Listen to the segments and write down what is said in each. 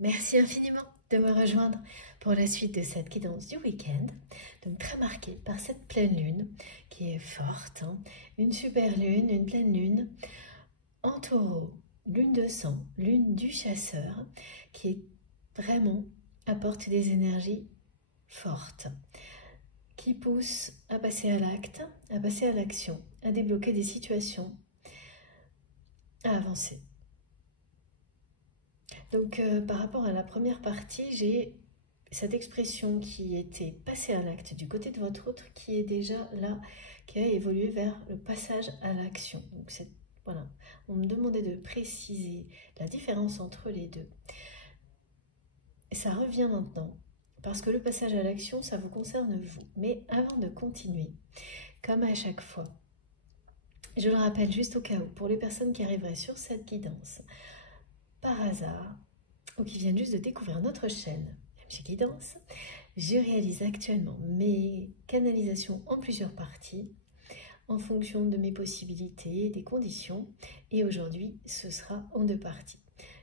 Merci infiniment de me rejoindre pour la suite de cette guidance du week-end. Donc très marquée par cette pleine lune qui est forte, hein. Une super lune, une pleine lune en taureau, lune de sang, lune du chasseur, qui est vraiment apporte des énergies fortes, qui pousse à passer à l'acte, à passer à l'action, à débloquer des situations, à avancer. Donc par rapport à la première partie, j'ai cette expression qui était passée à l'acte du côté de votre autre qui est déjà là, qui a évolué vers le passage à l'action. Donc c'est voilà, on me demandait de préciser la différence entre les deux. Et ça revient maintenant, parce que le passage à l'action, ça vous concerne vous. Mais avant de continuer, comme à chaque fois, je le rappelle juste au cas où, pour les personnes qui arriveraient sur cette guidance, par hasard, ou qui viennent juste de découvrir notre chaîne MG Guidance, je réalise actuellement mes canalisations en plusieurs parties, en fonction de mes possibilités, des conditions, et aujourd'hui, ce sera en 2 parties.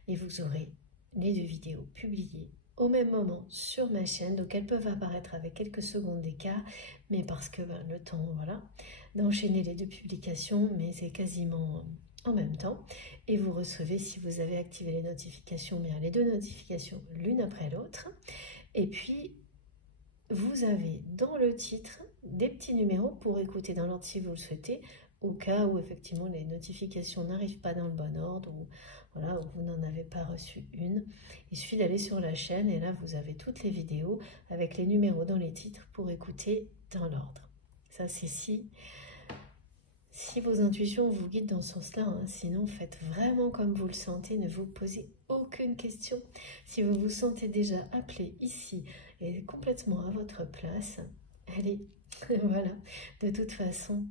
Et vous aurez les 2 vidéos publiées au même moment sur ma chaîne, donc elles peuvent apparaître avec quelques secondes d'écart, mais parce que le temps, voilà, d'enchaîner les 2 publications, mais c'est quasiment en même temps, et vous recevez, si vous avez activé les notifications, bien les 2 notifications l'une après l'autre, et puis vous avez dans le titre des petits numéros pour écouter dans l'ordre si vous le souhaitez, au cas où effectivement les notifications n'arrivent pas dans le bon ordre, ou voilà, où vous n'en avez pas reçu une. Il suffit d'aller sur la chaîne et là vous avez toutes les vidéos avec les numéros dans les titres pour écouter dans l'ordre. Ça c'est si vos intuitions vous guident dans ce sens-là, hein. Sinon faites vraiment comme vous le sentez, ne vous posez aucune question. Si vous vous sentez déjà appelé ici et complètement à votre place, allez, voilà. De toute façon,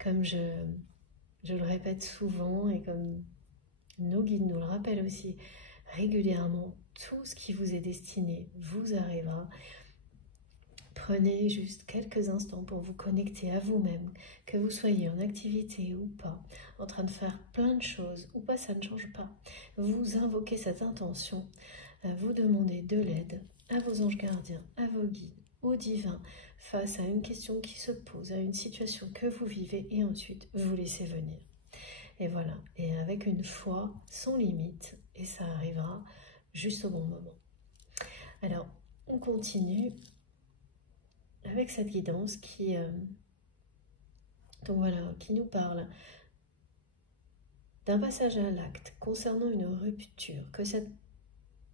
comme je le répète souvent et comme nos guides nous le rappellent aussi régulièrement, tout ce qui vous est destiné vous arrivera. Prenez juste quelques instants pour vous connecter à vous-même, que vous soyez en activité ou pas, en train de faire plein de choses ou pas, ça ne change pas. Vous invoquez cette intention, vous demandez de l'aide à vos anges gardiens, à vos guides, au divin, face à une question qui se pose, à une situation que vous vivez et ensuite vous laissez venir. Et voilà, et avec une foi sans limite, et ça arrivera juste au bon moment. Alors, on continue avec cette guidance qui, donc voilà, qui nous parle d'un passage à l'acte concernant une rupture, que cette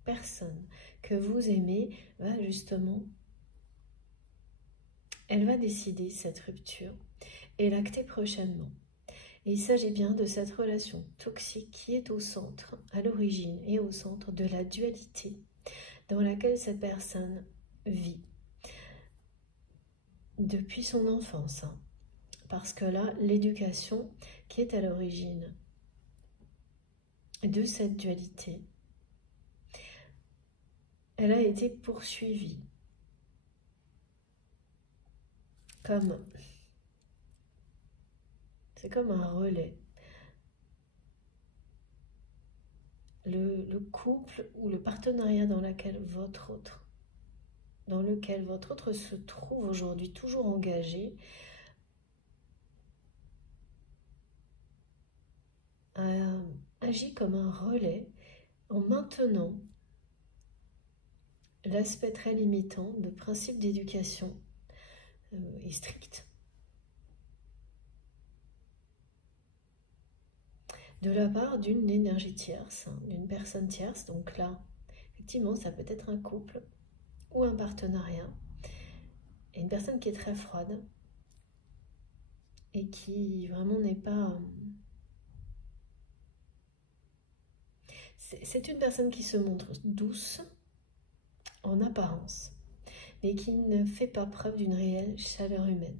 personne que vous aimez va justement, elle va décider cette rupture et l'acter prochainement. Et il s'agit bien de cette relation toxique qui est au centre, à l'origine et au centre de la dualité dans laquelle cette personne vit depuis son enfance, hein. Parce que là, l'éducation qui est à l'origine de cette dualité, elle a été poursuivie comme, c'est comme un relais. Le couple ou le partenariat dans lequel votre autre se trouve aujourd'hui toujours engagé, agit comme un relais en maintenant l'aspect très limitant de principe d'éducation et strict de la part d'une énergie tierce, hein, d'une personne tierce. Donc là, effectivement, ça peut être un couple ou un partenariat, et une personne qui est très froide et qui vraiment n'est pas... C'est une personne qui se montre douce en apparence, mais qui ne fait pas preuve d'une réelle chaleur humaine.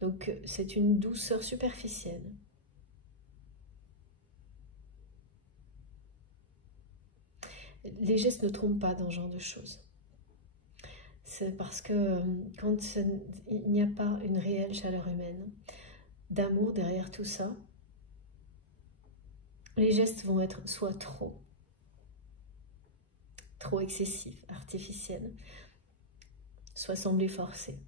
Donc c'est une douceur superficielle. Les gestes ne trompent pas dans ce genre de choses. C'est parce que quand il n'y a pas une réelle chaleur humaine, d'amour derrière tout ça, Les gestes vont être soit trop excessifs, artificiels, soit sembler forcés.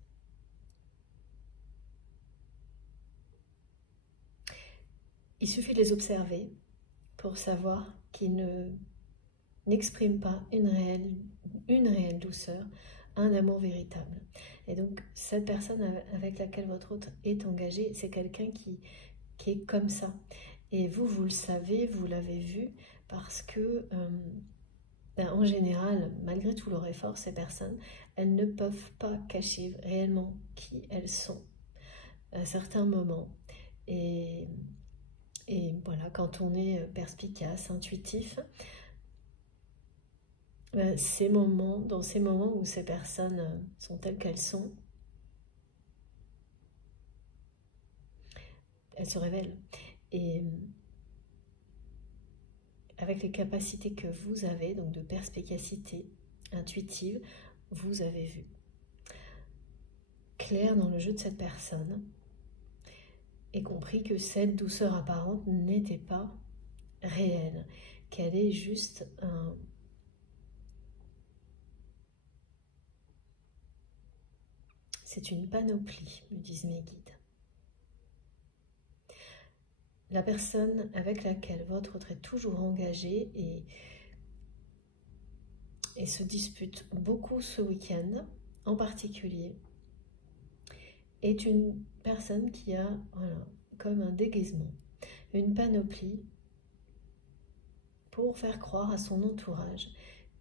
Il suffit de les observer pour savoir qu'ils n'expriment pas une réelle douceur, un amour véritable. Et donc, cette personne avec laquelle votre autre est engagé, c'est quelqu'un qui est comme ça. Et vous le savez, vous l'avez vu, parce que, en général, malgré tout leur effort, ces personnes, elles ne peuvent pas cacher réellement qui elles sont à certains moments. Et voilà, quand on est perspicace, intuitif, dans ces moments où ces personnes sont telles qu'elles sont, elles se révèlent. Et avec les capacités que vous avez, donc de perspicacité intuitive, vous avez vu clair dans le jeu de cette personne et compris que cette douceur apparente n'était pas réelle, qu'elle est juste c'est une panoplie, me disent mes guides. La personne avec laquelle votre autre est toujours engagé et se dispute beaucoup ce week-end, en particulier, est une personne qui a, voilà, comme un déguisement, une panoplie pour faire croire à son entourage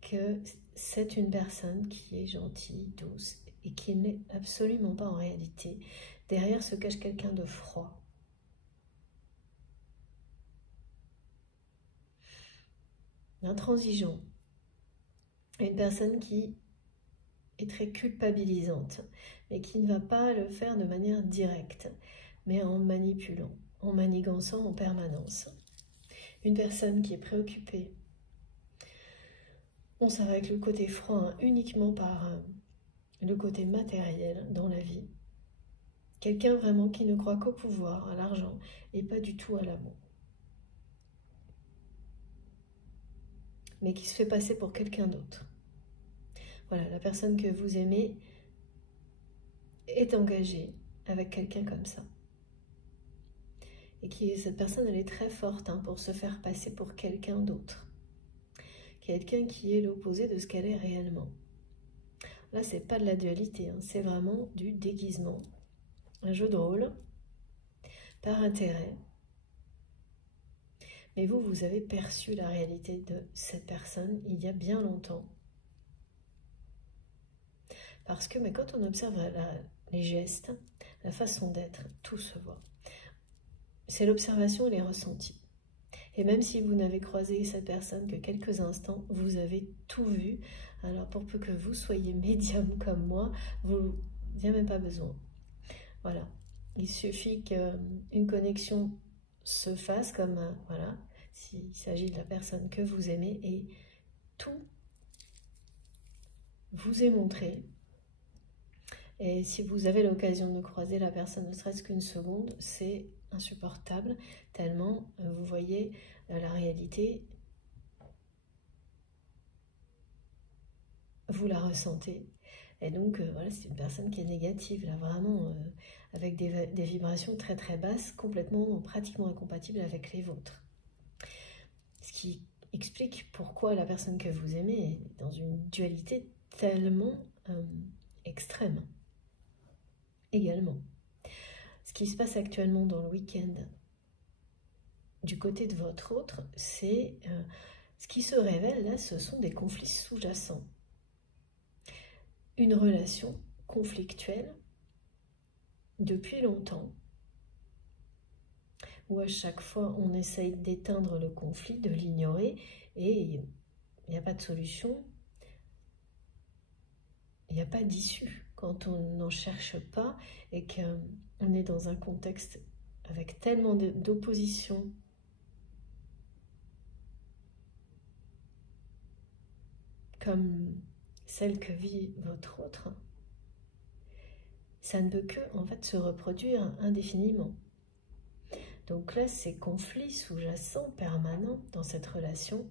que c'est une personne qui est gentille, douce, et qui n'est absolument pas en réalité. Derrière se cache quelqu'un de froid, intransigeant, une personne qui est très culpabilisante, mais qui ne va pas le faire de manière directe, mais en manipulant, en manigançant en permanence. Une personne qui est préoccupée, on ça va avec le côté froid, hein, uniquement par le côté matériel dans la vie. Quelqu'un vraiment qui ne croit qu'au pouvoir, à l'argent, et pas du tout à l'amour. Mais qui se fait passer pour quelqu'un d'autre. Voilà, la personne que vous aimez est engagée avec quelqu'un comme ça. Et cette personne, elle est très forte pour se faire passer pour quelqu'un d'autre. Quelqu'un qui est l'opposé de ce qu'elle est réellement. Là, c'est pas de la dualité, c'est vraiment du déguisement. Un jeu de rôle, par intérêt. Mais vous avez perçu la réalité de cette personne il y a bien longtemps. Parce que quand on observe les gestes, la façon d'être, tout se voit. C'est l'observation et les ressentis. Et même si vous n'avez croisé cette personne que quelques instants, vous avez tout vu. Alors pour peu que vous soyez médium comme moi, il n'y a même pas besoin. Voilà. Il suffit qu'une connexion se fasse comme, voilà, s'il s'agit de la personne que vous aimez et tout vous est montré. Et si vous avez l'occasion de croiser la personne ne serait-ce qu'une seconde, c'est insupportable, tellement vous voyez la réalité, vous la ressentez. Et donc, voilà, c'est une personne qui est négative, là, vraiment, avec des vibrations très très basses, complètement, pratiquement incompatibles avec les vôtres. Ce qui explique pourquoi la personne que vous aimez est dans une dualité tellement extrême. Également. Ce qui se passe actuellement dans le week-end du côté de votre autre, c'est ce qui se révèle là, ce sont des conflits sous-jacents. Une relation conflictuelle depuis longtemps, où à chaque fois on essaye d'éteindre le conflit, de l'ignorer, et il n'y a pas de solution, il n'y a pas d'issue. Quand on n'en cherche pas et qu'on est dans un contexte avec tellement d'opposition, comme celle que vit votre autre, ça ne peut que en fait se reproduire indéfiniment. Donc là, ces conflits sous-jacents permanents dans cette relation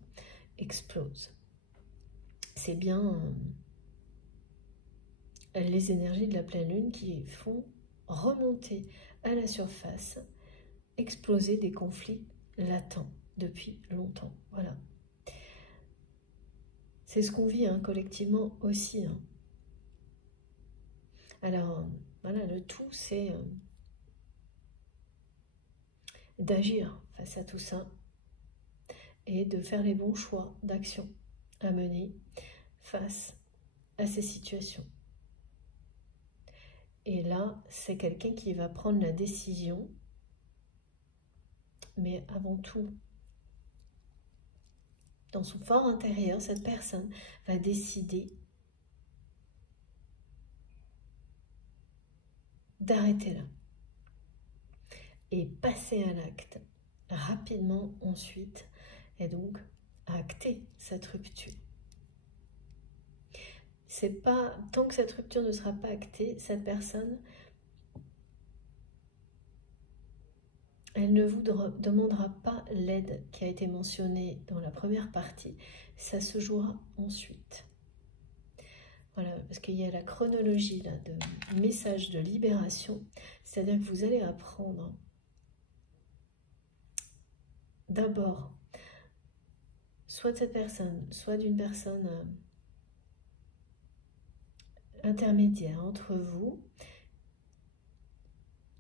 explosent. C'est bien les énergies de la pleine lune qui font remonter à la surface, exploser des conflits latents depuis longtemps. Voilà. C'est ce qu'on vit collectivement aussi. Alors, voilà, le tout, c'est d'agir face à tout ça et de faire les bons choix d'action à mener face à ces situations. Et là, c'est quelqu'un qui va prendre la décision, mais avant tout, dans son fort intérieur, cette personne va décider d'arrêter là et passer à l'acte rapidement ensuite, et donc acter cette rupture. C'est pas, tant que cette rupture ne sera pas actée, cette personne, elle ne vous demandera pas l'aide qui a été mentionnée dans la première partie, ça se jouera ensuite. Voilà, parce qu'il y a la chronologie là, de message de libération, c'est-à-dire que vous allez apprendre d'abord, soit de cette personne, soit d'une personne intermédiaire entre vous,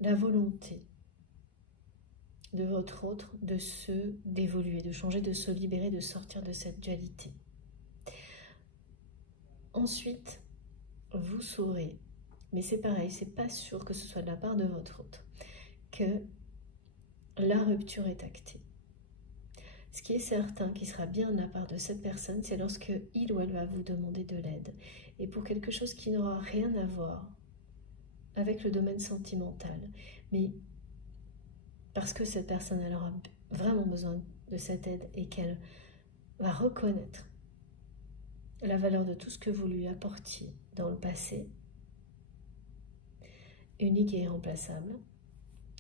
la volonté de votre autre d'évoluer, de changer, de se libérer, de sortir de cette dualité. Ensuite, vous saurez, mais c'est pareil, c'est pas sûr que ce soit de la part de votre autre, que la rupture est actée. Ce qui est certain, qui sera bien de la part de cette personne, c'est lorsque il ou elle va vous demander de l'aide. Et pour quelque chose qui n'aura rien à voir avec le domaine sentimental, mais parce que cette personne elle aura vraiment besoin de cette aide et qu'elle va reconnaître la valeur de tout ce que vous lui apportiez dans le passé, unique et irremplaçable.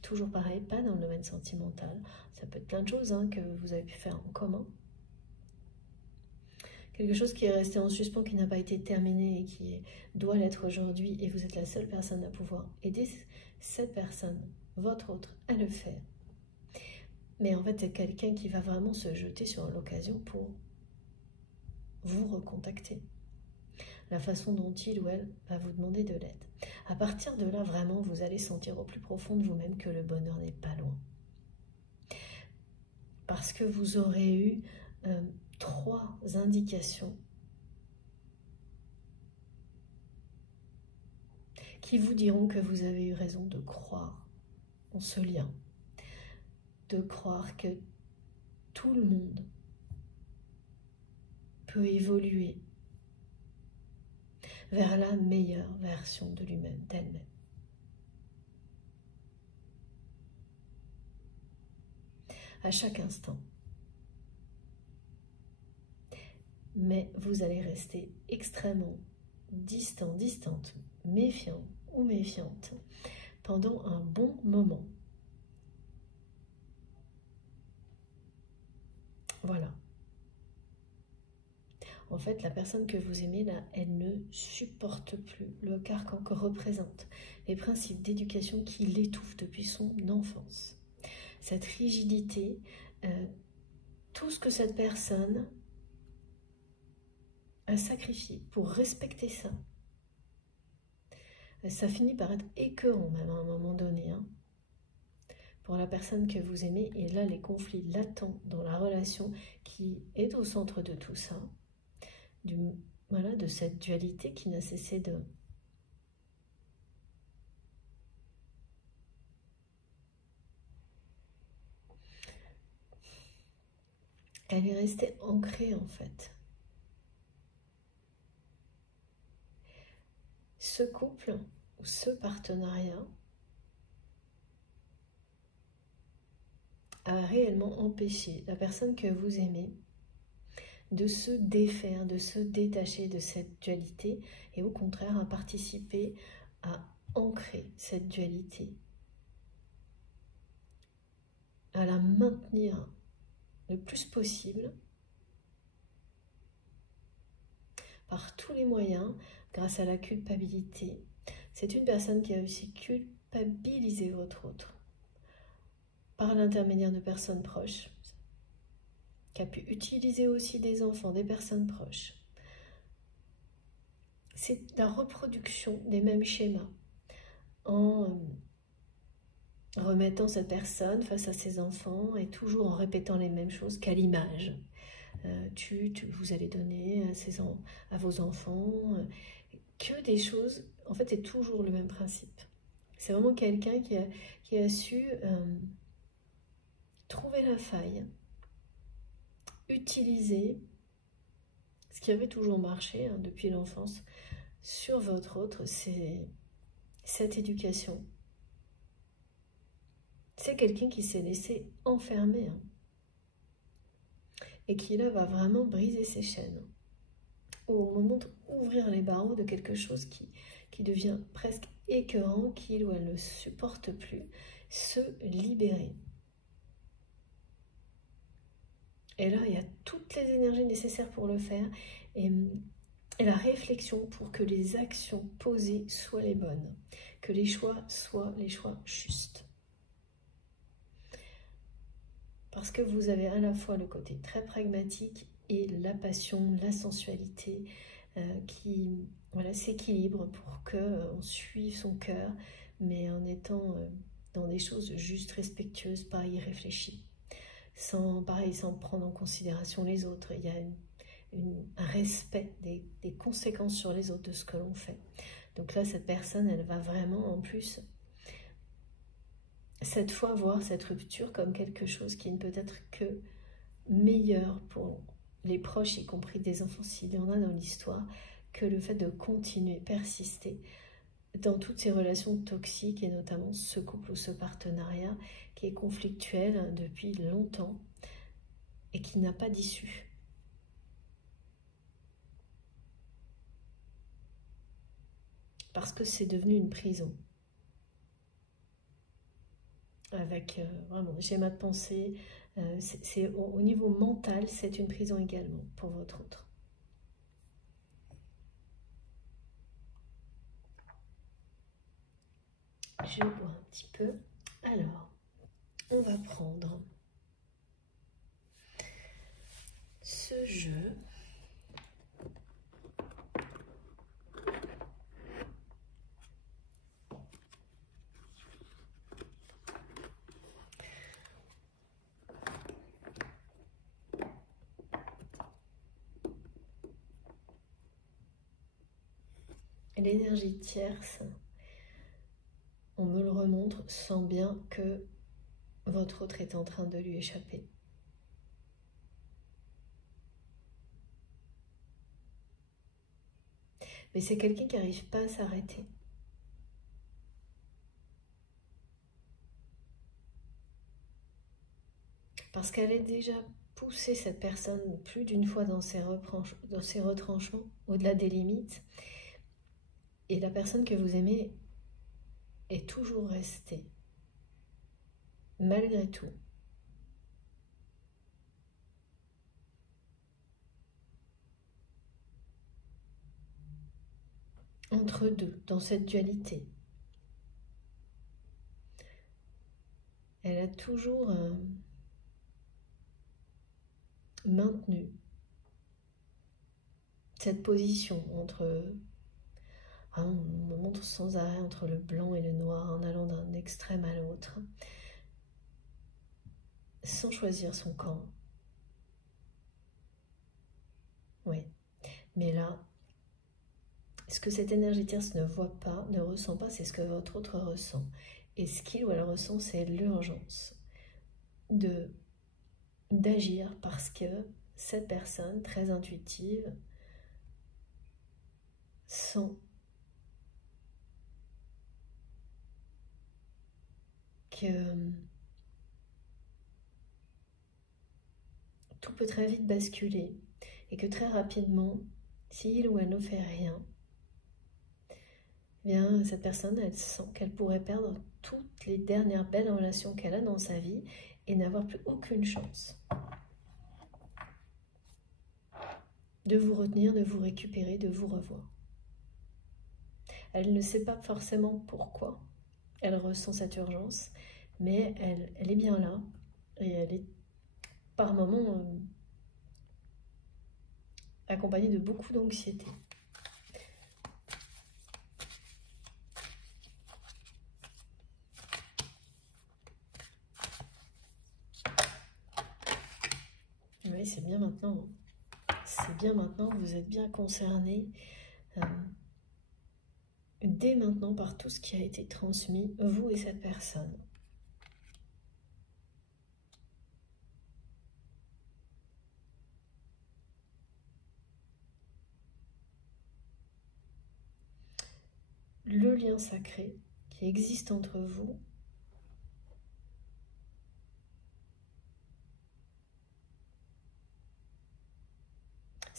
Toujours pareil, pas dans le domaine sentimental. Ça peut être plein de choses que vous avez pu faire en commun. Quelque chose qui est resté en suspens, qui n'a pas été terminé et qui doit l'être aujourd'hui, et vous êtes la seule personne à pouvoir aider cette personne, votre autre, à le faire. Mais en fait, c'est quelqu'un qui va vraiment se jeter sur l'occasion pour vous recontacter. La façon dont il ou elle va vous demander de l'aide. À partir de là, vraiment, vous allez sentir au plus profond de vous-même que le bonheur n'est pas loin. Parce que vous aurez eu 3 indications qui vous diront que vous avez eu raison de croire en ce lien, de croire que tout le monde peut évoluer vers la meilleure version de lui-même, d'elle-même. À chaque instant. Mais vous allez rester extrêmement distant, distante, méfiant ou méfiante pendant un bon moment. Voilà. En fait, la personne que vous aimez, là, elle ne supporte plus le carcan que représentent les principes d'éducation qui l'étouffent depuis son enfance. Cette rigidité, tout ce que cette personne a sacrifié pour respecter ça, ça finit par être écœurant même à un moment donné, pour la personne que vous aimez. Et là, les conflits latents dans la relation qui est au centre de tout ça, de cette dualité qui n'a cessé de... Elle est restée ancrée en fait. Ce couple ou ce partenariat a réellement empêché la personne que vous aimez de se défaire, de se détacher de cette dualité et au contraire à participer à ancrer cette dualité à la maintenir le plus possible par tous les moyens grâce à la culpabilité. C'est une personne qui a aussi culpabilisé votre autre par l'intermédiaire de personnes proches, qui a pu utiliser aussi des enfants, des personnes proches. C'est la reproduction des mêmes schémas en remettant cette personne face à ses enfants et toujours en répétant les mêmes choses qu'à l'image. Vous allez donner à vos enfants que des choses, en fait c'est toujours le même principe. C'est vraiment quelqu'un qui a su trouver la faille, utiliser ce qui avait toujours marché depuis l'enfance sur votre autre, c'est cette éducation. C'est quelqu'un qui s'est laissé enfermer et qui là va vraiment briser ses chaînes au moment d'ouvrir les barreaux de quelque chose qui devient presque écœurant, qu'il ou elle ne supporte plus, se libérer. Et là, il y a toutes les énergies nécessaires pour le faire et la réflexion pour que les actions posées soient les bonnes, que les choix soient les choix justes. Parce que vous avez à la fois le côté très pragmatique et la passion, la sensualité qui s'équilibre pour qu'on suive son cœur, mais en étant dans des choses justes, respectueuses, pas irréfléchies. Sans prendre en considération les autres. Il y a un respect des conséquences sur les autres de ce que l'on fait. Donc là, cette personne, elle va vraiment en plus cette fois voir cette rupture comme quelque chose qui ne peut être que meilleur pour les proches, y compris des enfants s'il y en a dans l'histoire, que le fait de continuer, persister dans toutes ces relations toxiques et notamment ce couple ou ce partenariat qui est conflictuel depuis longtemps et qui n'a pas d'issue. Parce que c'est devenu une prison. Avec vraiment des schémas de pensée, au niveau mental, c'est une prison également pour votre autre. Je bois un petit peu. Alors, on va prendre ce jeu. L'énergie tierce, on me le remontre, sent bien que votre autre est en train de lui échapper. Mais c'est quelqu'un qui n'arrive pas à s'arrêter. Parce qu'elle a déjà poussé cette personne plus d'une fois dans ses retranchements, au-delà des limites. Et la personne que vous aimez est toujours restée, malgré tout. Entre deux, dans cette dualité. Elle a toujours maintenu cette position entre... on me montre sans arrêt entre le blanc et le noir, en allant d'un extrême à l'autre, sans choisir son camp. Oui, mais là, ce que cette énergie tierce ne voit pas, ne ressent pas, c'est ce que votre autre ressent. Et ce qu'il ou elle ressent, c'est l'urgence d'agir parce que cette personne, très intuitive, sent que tout peut très vite basculer et que très rapidement, s'il ou elle ne fait rien, eh bien, cette personne, elle sent qu'elle pourrait perdre toutes les dernières belles relations qu'elle a dans sa vie et n'avoir plus aucune chance de vous retenir, de vous récupérer, de vous revoir. Elle ne sait pas forcément pourquoi elle ressent cette urgence, mais elle est bien là et elle est par moments accompagnée de beaucoup d'anxiété. Oui, c'est bien maintenant. C'est bien maintenant, vous êtes bien concerné dès maintenant par tout ce qui a été transmis, vous et cette personne. Le lien sacré qui existe entre vous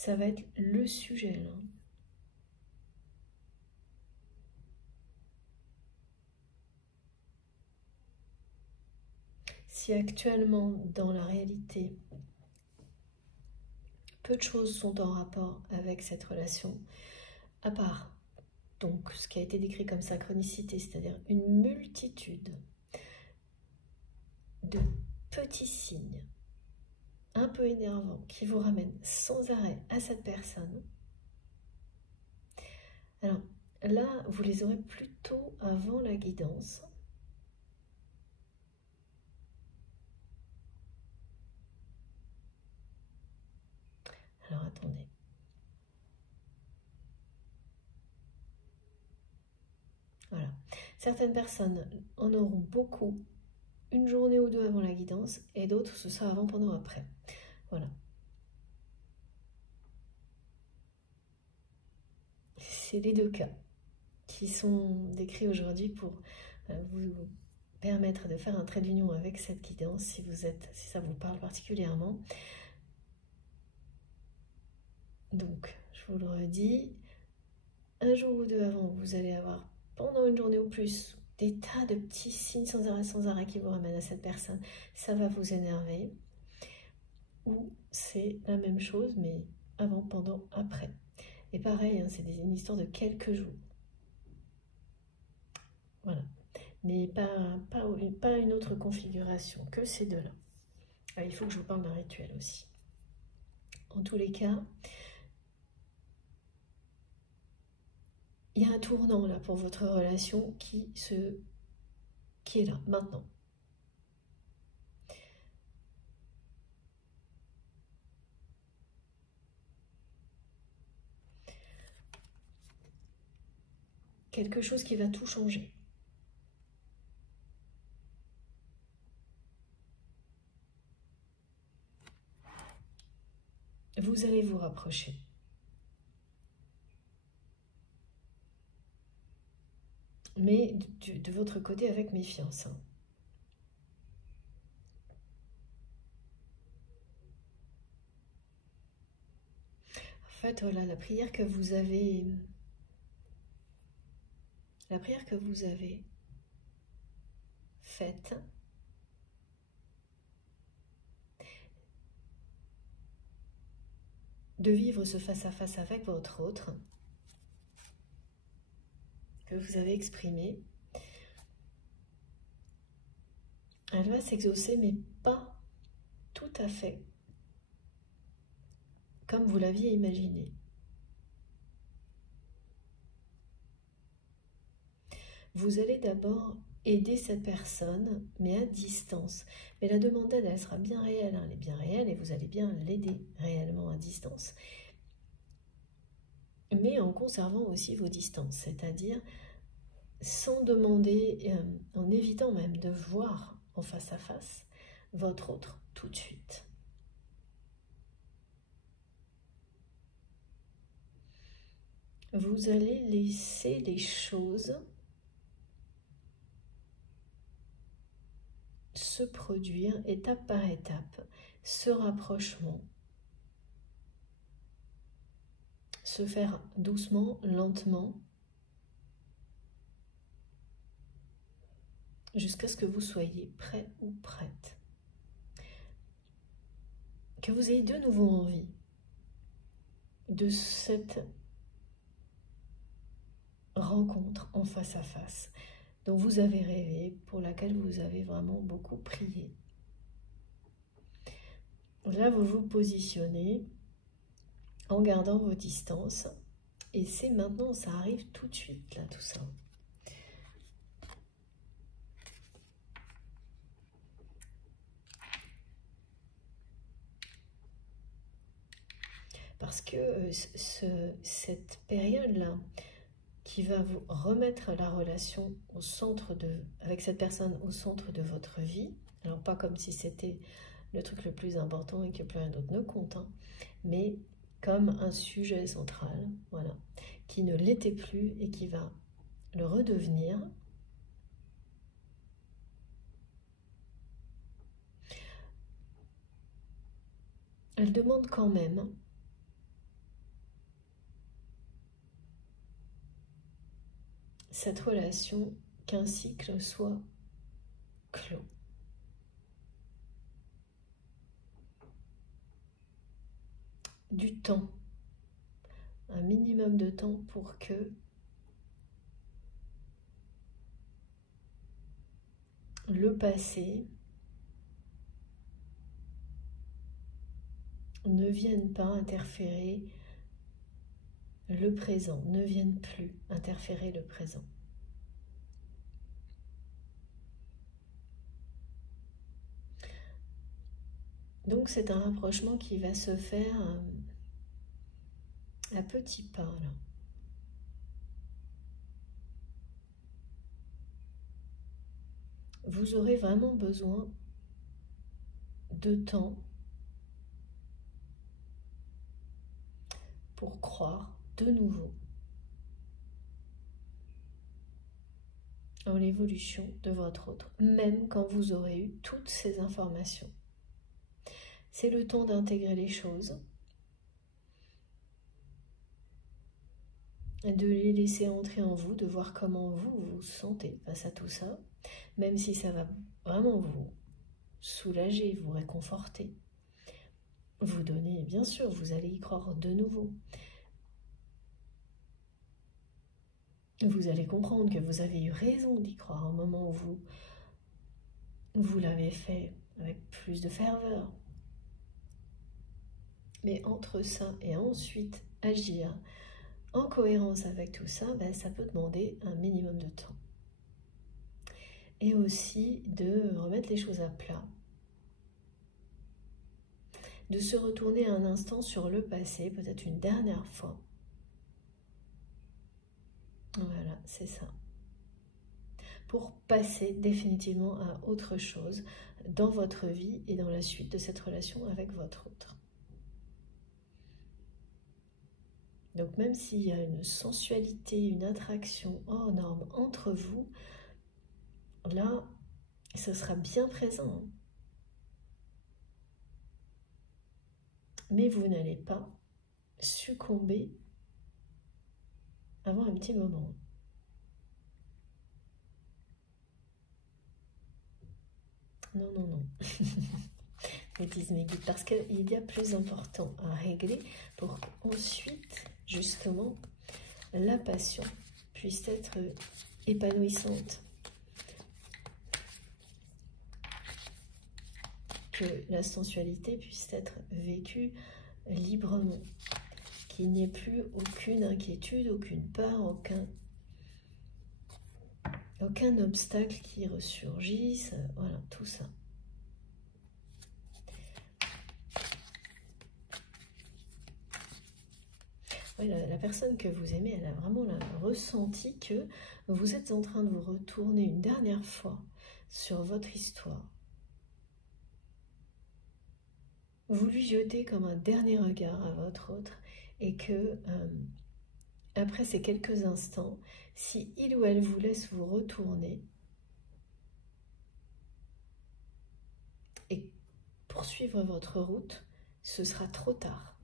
ça va être le sujet là. Si actuellement, dans la réalité, peu de choses sont en rapport avec cette relation, à part donc ce qui a été décrit comme synchronicité, c'est-à-dire une multitude de petits signes un peu énervants qui vous ramènent sans arrêt à cette personne. Alors là, vous les aurez plutôt avant la guidance. Alors attendez. Voilà. Certaines personnes en auront beaucoup une journée ou deux avant la guidance et d'autres ce sera avant, pendant, après. Voilà. C'est les deux cas qui sont décrits aujourd'hui pour vous permettre de faire un trait d'union avec cette guidance si ça vous parle particulièrement. Donc, je vous le redis, un jour ou deux avant, vous allez avoir, pendant une journée ou plus, des tas de petits signes sans arrêt qui vous ramènent à cette personne. Ça va vous énerver. Ou c'est la même chose, mais avant, pendant, après. Et pareil, hein, c'est une histoire de quelques jours. Voilà. Mais pas une autre configuration que ces deux-là. Ah, il faut que je vous parle d'un rituel aussi. En tous les cas, il y a un tournant là pour votre relation qui est là, maintenant. Quelque chose qui va tout changer. Vous allez vous rapprocher. Mais de votre côté avec méfiance. Hein. En fait, voilà, la prière que vous avez faite, de vivre ce face-à-face avec votre autre, que vous avez exprimé, elle va s'exaucer, mais pas tout à fait comme vous l'aviez imaginé. Vous allez d'abord aider cette personne, mais à distance. Mais la demande d'aide, elle sera bien réelle, hein, elle est bien réelle, et vous allez bien l'aider réellement à distance. Mais en conservant aussi vos distances, c'est-à-dire sans demander, en évitant même de voir en face à face votre autre tout de suite. Vous allez laisser les choses se produire étape par étape, ce rapprochement, se faire doucement, lentement, jusqu'à ce que vous soyez prêt ou prête. que vous ayez de nouveau envie de cette rencontre en face à face dont vous avez rêvé, pour laquelle vous avez vraiment beaucoup prié. Là, vous vous positionnez en gardant vos distances. Et c'est maintenant, ça arrive tout de suite, là, tout ça. Parce que cette période-là, qui va vous remettre la relation au centre avec cette personne au centre de votre vie, alors pas comme si c'était le truc le plus important et que plus rien d'autre ne compte, hein, mais comme un sujet central, voilà, qui ne l'était plus et qui va le redevenir. Elle demande quand même cette relation qu'un cycle soit clos. Du temps, un minimum de temps pour que le passé ne vienne pas interférer le présent, ne vienne plus interférer le présent. Donc c'est un rapprochement qui va se faire à petits pas, là. Vous aurez vraiment besoin de temps pour croire de nouveau en l'évolution de votre autre, même quand vous aurez eu toutes ces informations. C'est le temps d'intégrer les choses, de les laisser entrer en vous, de voir comment vous vous sentez face à tout ça, même si ça va vraiment vous soulager, vous réconforter, vous donner, bien sûr, vous allez y croire de nouveau. Vous allez comprendre que vous avez eu raison d'y croire au moment où vous l'avez fait avec plus de ferveur. Mais entre ça et ensuite agir en cohérence avec tout ça, ben, ça peut demander un minimum de temps. Et aussi de remettre les choses à plat. De se retourner un instant sur le passé, peut-être une dernière fois. Voilà, c'est ça. Pour passer définitivement à autre chose dans votre vie et dans la suite de cette relation avec votre autre. Donc même s'il y a une sensualité, une attraction hors norme entre vous, là, ce sera bien présent. Mais vous n'allez pas succomber avant un petit moment. Non, non, non. Me disent mes guides, parce qu'il y a plus important à régler pour qu'ensuite, justement, la passion puisse être épanouissante. Que la sensualité puisse être vécue librement. Qu'il n'y ait plus aucune inquiétude, aucune peur, aucun obstacle qui ressurgisse, voilà, tout ça. Oui, la personne que vous aimez, elle a vraiment ressenti que vous êtes en train de vous retourner une dernière fois sur votre histoire. Vous lui jetez comme un dernier regard à votre autre et que après ces quelques instants, si il ou elle vous laisse vous retourner et poursuivre votre route, ce sera trop tard.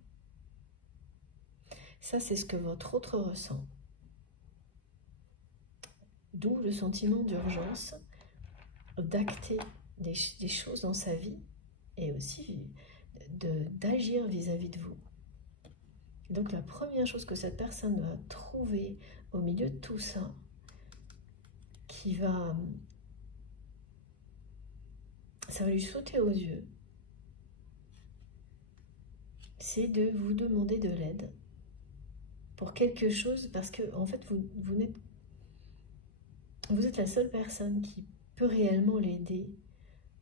Ça, c'est ce que votre autre ressent. D'où le sentiment d'urgence d'acter des choses dans sa vie et aussi d'agir vis-à-vis de vous. Donc la première chose que cette personne va trouver au milieu de tout ça, ça va lui sauter aux yeux, c'est de vous demander de l'aide pour quelque chose, parce que en fait vous êtes la seule personne qui peut réellement l'aider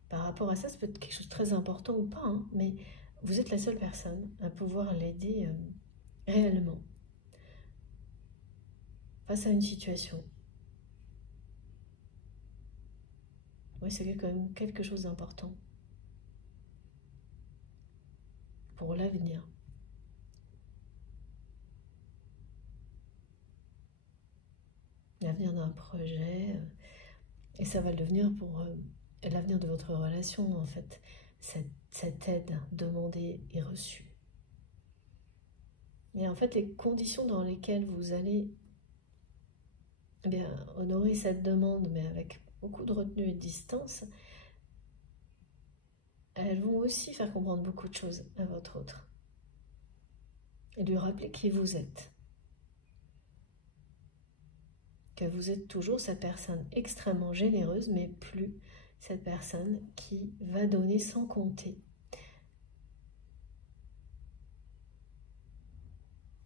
par rapport à ça. Ça peut être quelque chose de très important ou pas, hein, mais vous êtes la seule personne à pouvoir l'aider réellement face à une situation. Oui, c'est quand même quelque chose d'important pour l'avenir. L'avenir d'un projet, et ça va le devenir pour l'avenir de votre relation, en fait. Cette aide demandée et reçue. Et en fait, les conditions dans lesquelles vous allez honorer cette demande, mais avec beaucoup de retenue et de distance, elles vont aussi faire comprendre beaucoup de choses à votre autre. Et lui rappeler qui vous êtes. Que vous êtes toujours cette personne extrêmement généreuse, mais plus cette personne qui va donner sans compter.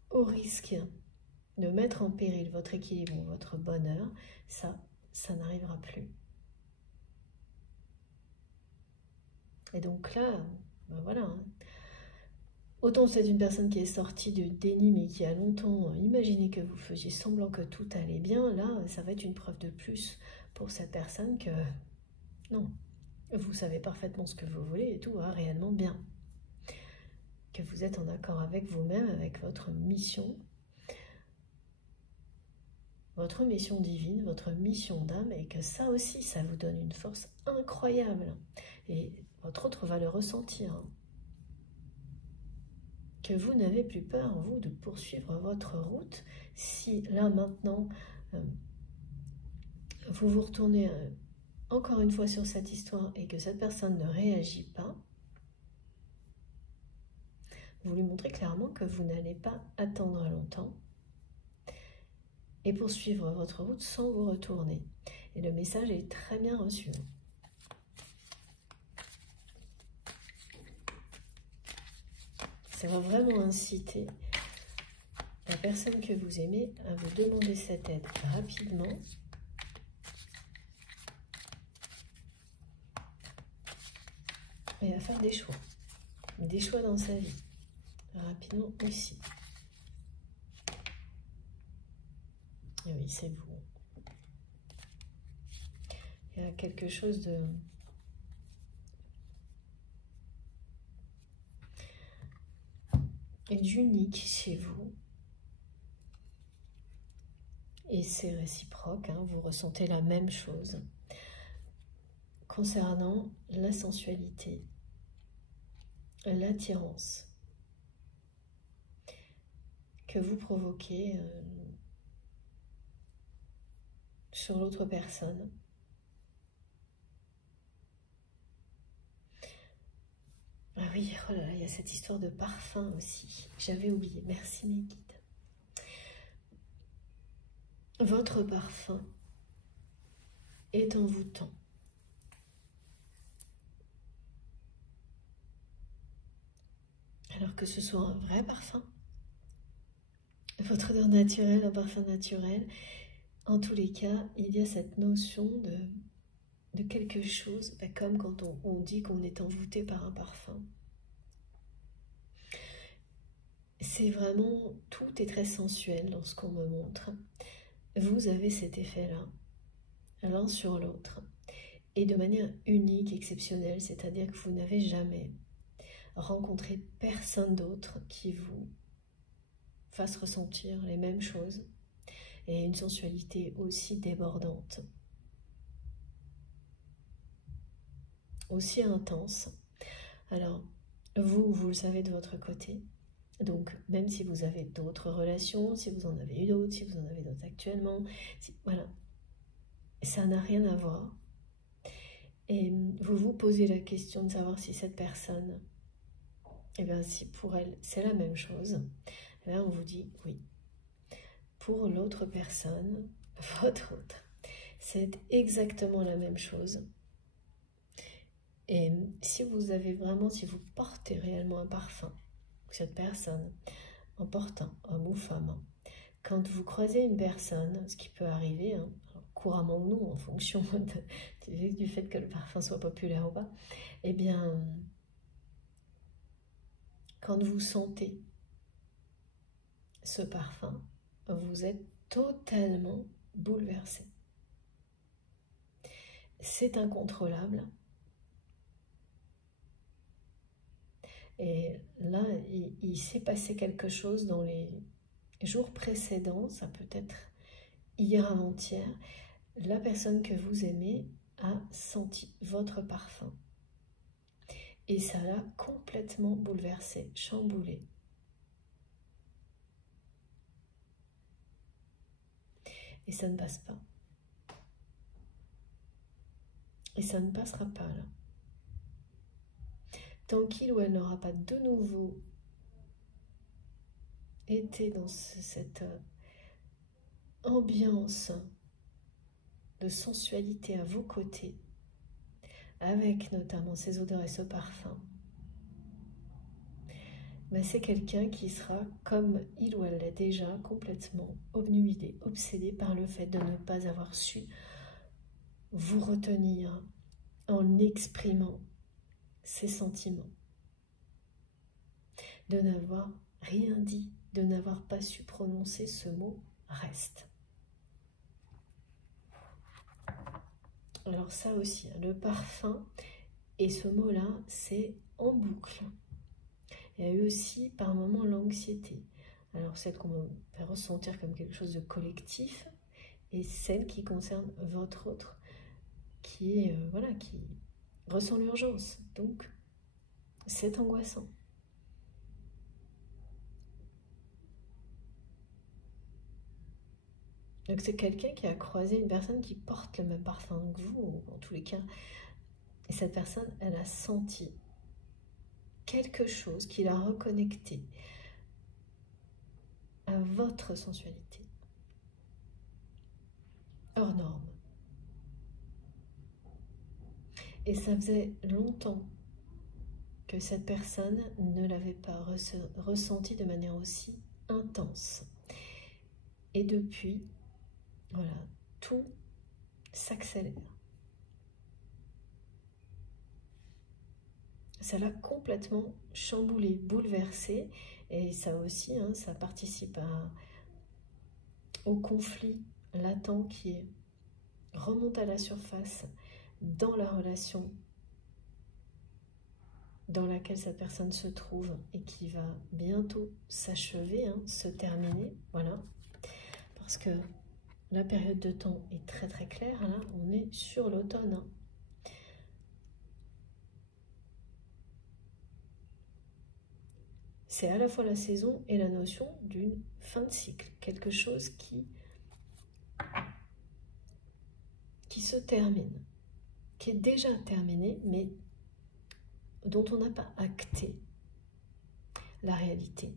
Au risque de mettre en péril votre équilibre ou votre bonheur, ça n'arrivera plus. Et donc là, voilà. Autant c'est une personne qui est sortie du déni, mais qui a longtemps imaginé que vous faisiez semblant que tout allait bien, là, ça va être une preuve de plus pour cette personne que non, vous savez parfaitement ce que vous voulez et tout va réellement bien. Que vous êtes en accord avec vous-même, avec votre mission divine, votre mission d'âme, et que ça aussi, ça vous donne une force incroyable. Et votre autre va le ressentir. Que vous n'avez plus peur, vous, de poursuivre votre route. Si là, maintenant, vous vous retournez encore une fois sur cette histoire et que cette personne ne réagit pas, vous lui montrez clairement que vous n'allez pas attendre longtemps et poursuivre votre route sans vous retourner. Et le message est très bien reçu. Ça va vraiment inciter la personne que vous aimez à vous demander cette aide rapidement. Et à faire des choix dans sa vie, rapidement aussi. Et oui, c'est vous. Il y a quelque chose d'unique chez vous. Et c'est réciproque, hein, vous ressentez la même chose concernant la sensualité, l'attirance que vous provoquez sur l'autre personne. Ah oui, oh là là, il y a cette histoire de parfum aussi. J'avais oublié, merci mes guides. Votre parfum est envoûtant. Alors que ce soit un vrai parfum, votre odeur naturelle, un parfum naturel, en tous les cas, il y a cette notion de quelque chose, comme quand on dit qu'on est envoûté par un parfum. C'est vraiment, tout est très sensuel dans ce qu'on me montre. Vous avez cet effet-là, l'un sur l'autre, et de manière unique, exceptionnelle, c'est-à-dire que vous n'avez jamais rencontré personne d'autre qui vous fasse ressentir les mêmes choses, et une sensualité aussi débordante, aussi intense. Alors, vous le savez de votre côté. Donc, même si vous avez d'autres relations, si vous en avez eu d'autres, si vous en avez d'autres actuellement, voilà, ça n'a rien à voir. Et vous vous posez la question de savoir si cette personne Et bien si pour elle c'est la même chose, là on vous dit oui. Pour l'autre personne, votre autre, c'est exactement la même chose. Et si vous avez vraiment, si vous portez réellement un parfum, cette personne en portant, homme ou femme, quand vous croisez une personne, ce qui peut arriver, hein, couramment ou non, en fonction du fait que le parfum soit populaire ou pas, eh bien, quand vous sentez ce parfum, vous êtes totalement bouleversé. C'est incontrôlable. Et là, il s'est passé quelque chose dans les jours précédents, ça peut être hier, avant-hier, la personne que vous aimez a senti votre parfum. Et ça l'a complètement bouleversé, chamboulé. Et ça ne passe pas. Et ça ne passera pas là. Tant qu'il ou elle n'aura pas de nouveau été dans cette ambiance de sensualité à vos côtés, avec notamment ces odeurs et ce parfum, mais c'est quelqu'un qui sera, comme il ou elle l'est déjà, complètement obnubilé, obsédé par le fait de ne pas avoir su vous retenir en exprimant ses sentiments, de n'avoir rien dit, de n'avoir pas su prononcer ce mot « reste ». Alors ça aussi, le parfum et ce mot-là, c'est en boucle. Il y a eu aussi par moments l'anxiété. Alors celle qu'on peut ressentir comme quelque chose de collectif et celle qui concerne votre autre qui est voilà, qui ressent l'urgence. Donc c'est angoissant. Donc c'est quelqu'un qui a croisé une personne qui porte le même parfum que vous, ou en tous les cas. Et cette personne, elle a senti quelque chose qui l'a reconnecté à votre sensualité. Hors norme. Et ça faisait longtemps que cette personne ne l'avait pas ressenti de manière aussi intense. Et depuis, voilà, tout s'accélère. Ça l'a complètement chamboulé, bouleversé, et ça aussi, hein, ça participe au conflit latent qui remonte à la surface dans la relation dans laquelle cette personne se trouve et qui va bientôt s'achever, hein, se terminer, voilà, parce que la période de temps est très très claire, là, on est sur l'automne. Hein. C'est à la fois la saison et la notion d'une fin de cycle, quelque chose qui se termine, qui est déjà terminé, mais dont on n'a pas acté la réalité.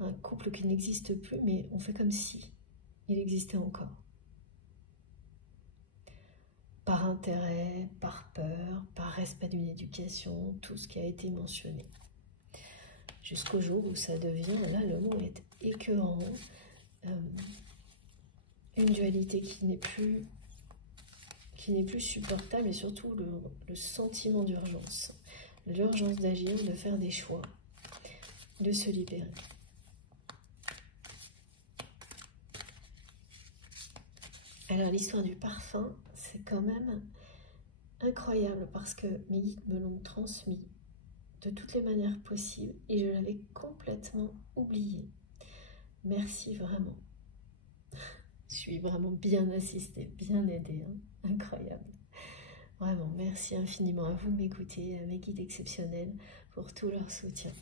Un couple qui n'existe plus, mais on fait comme si il existait encore. Par intérêt, par peur, par respect d'une éducation, tout ce qui a été mentionné. Jusqu'au jour où ça devient, là le mot est écœurant, une dualité qui n'est plus supportable, et surtout le sentiment d'urgence. L'urgence d'agir, de faire des choix, de se libérer. Alors l'histoire du parfum, c'est quand même incroyable parce que mes guides me l'ont transmis de toutes les manières possibles et je l'avais complètement oublié. Merci vraiment. Je suis vraiment bien assistée, bien aidée, hein. Incroyable. Vraiment, merci infiniment à vous de m'écouter, à mes guides exceptionnels pour tout leur soutien.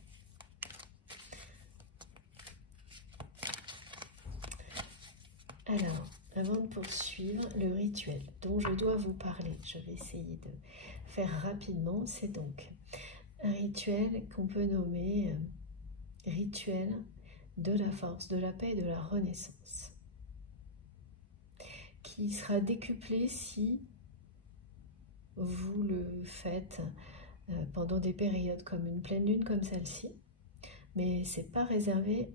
Alors, avant de poursuivre, le rituel dont je dois vous parler, je vais essayer de faire rapidement, c'est donc un rituel qu'on peut nommer rituel de la force, de la paix et de la renaissance, qui sera décuplé si vous le faites pendant des périodes comme une pleine lune comme celle-ci, mais c'est pas réservé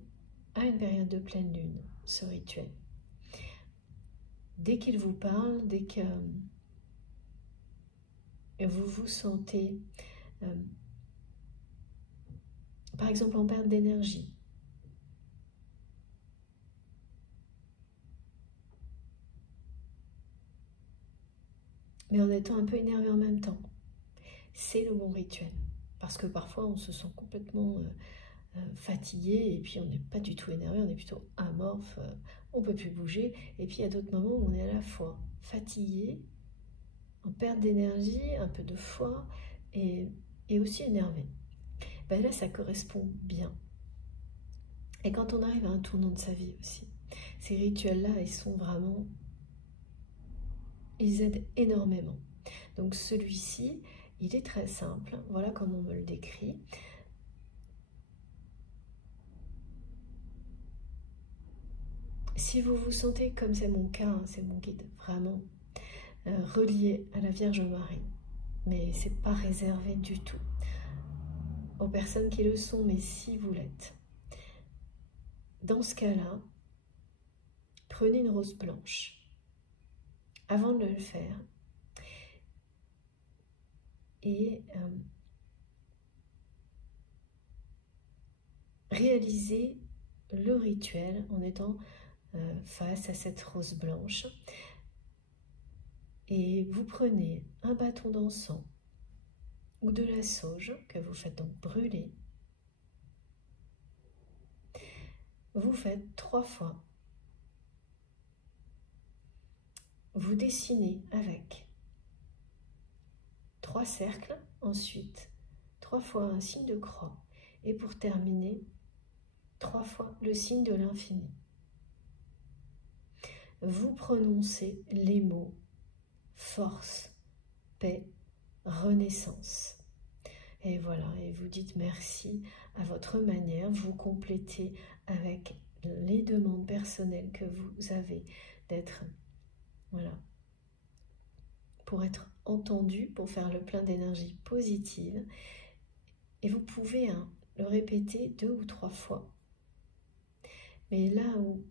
à une période de pleine lune, ce rituel. Dès qu'il vous parle, dès que vous vous sentez, par exemple, en perte d'énergie, mais en étant un peu énervé en même temps, c'est le bon rituel. Parce que parfois, on se sent complètement fatigué, et puis on n'est pas du tout énervé, on est plutôt amorphe, on ne peut plus bouger. Et puis il y a d'autres moments où on est à la fois fatigué, en perte d'énergie, un peu de foi, et aussi énervé. Ben là, ça correspond bien. Et quand on arrive à un tournant de sa vie aussi, ces rituels-là, ils sont vraiment... ils aident énormément. Donc celui-ci, il est très simple, voilà comme on me le décrit. Si vous vous sentez, comme c'est mon cas, hein, c'est mon guide, vraiment relié à la Vierge Marie, mais c'est pas réservé du tout aux personnes qui le sont, mais si vous l'êtes, dans ce cas-là, prenez une rose blanche. Avant de le faire, et réalisez le rituel en étant face à cette rose blanche. Et vous prenez un bâton d'encens ou de la sauge que vous faites donc brûler. Vous faites 3 fois. Vous dessinez avec 3 cercles, ensuite 3 fois un signe de croix et pour terminer 3 fois le signe de l'infini. Vous prononcez les mots force, paix, renaissance. Et voilà, et vous dites merci à votre manière, vous complétez avec les demandes personnelles que vous avez d'être, voilà, pour être entendu, pour faire le plein d'énergie positive. Et vous pouvez le répéter 2 ou 3 fois. Mais là où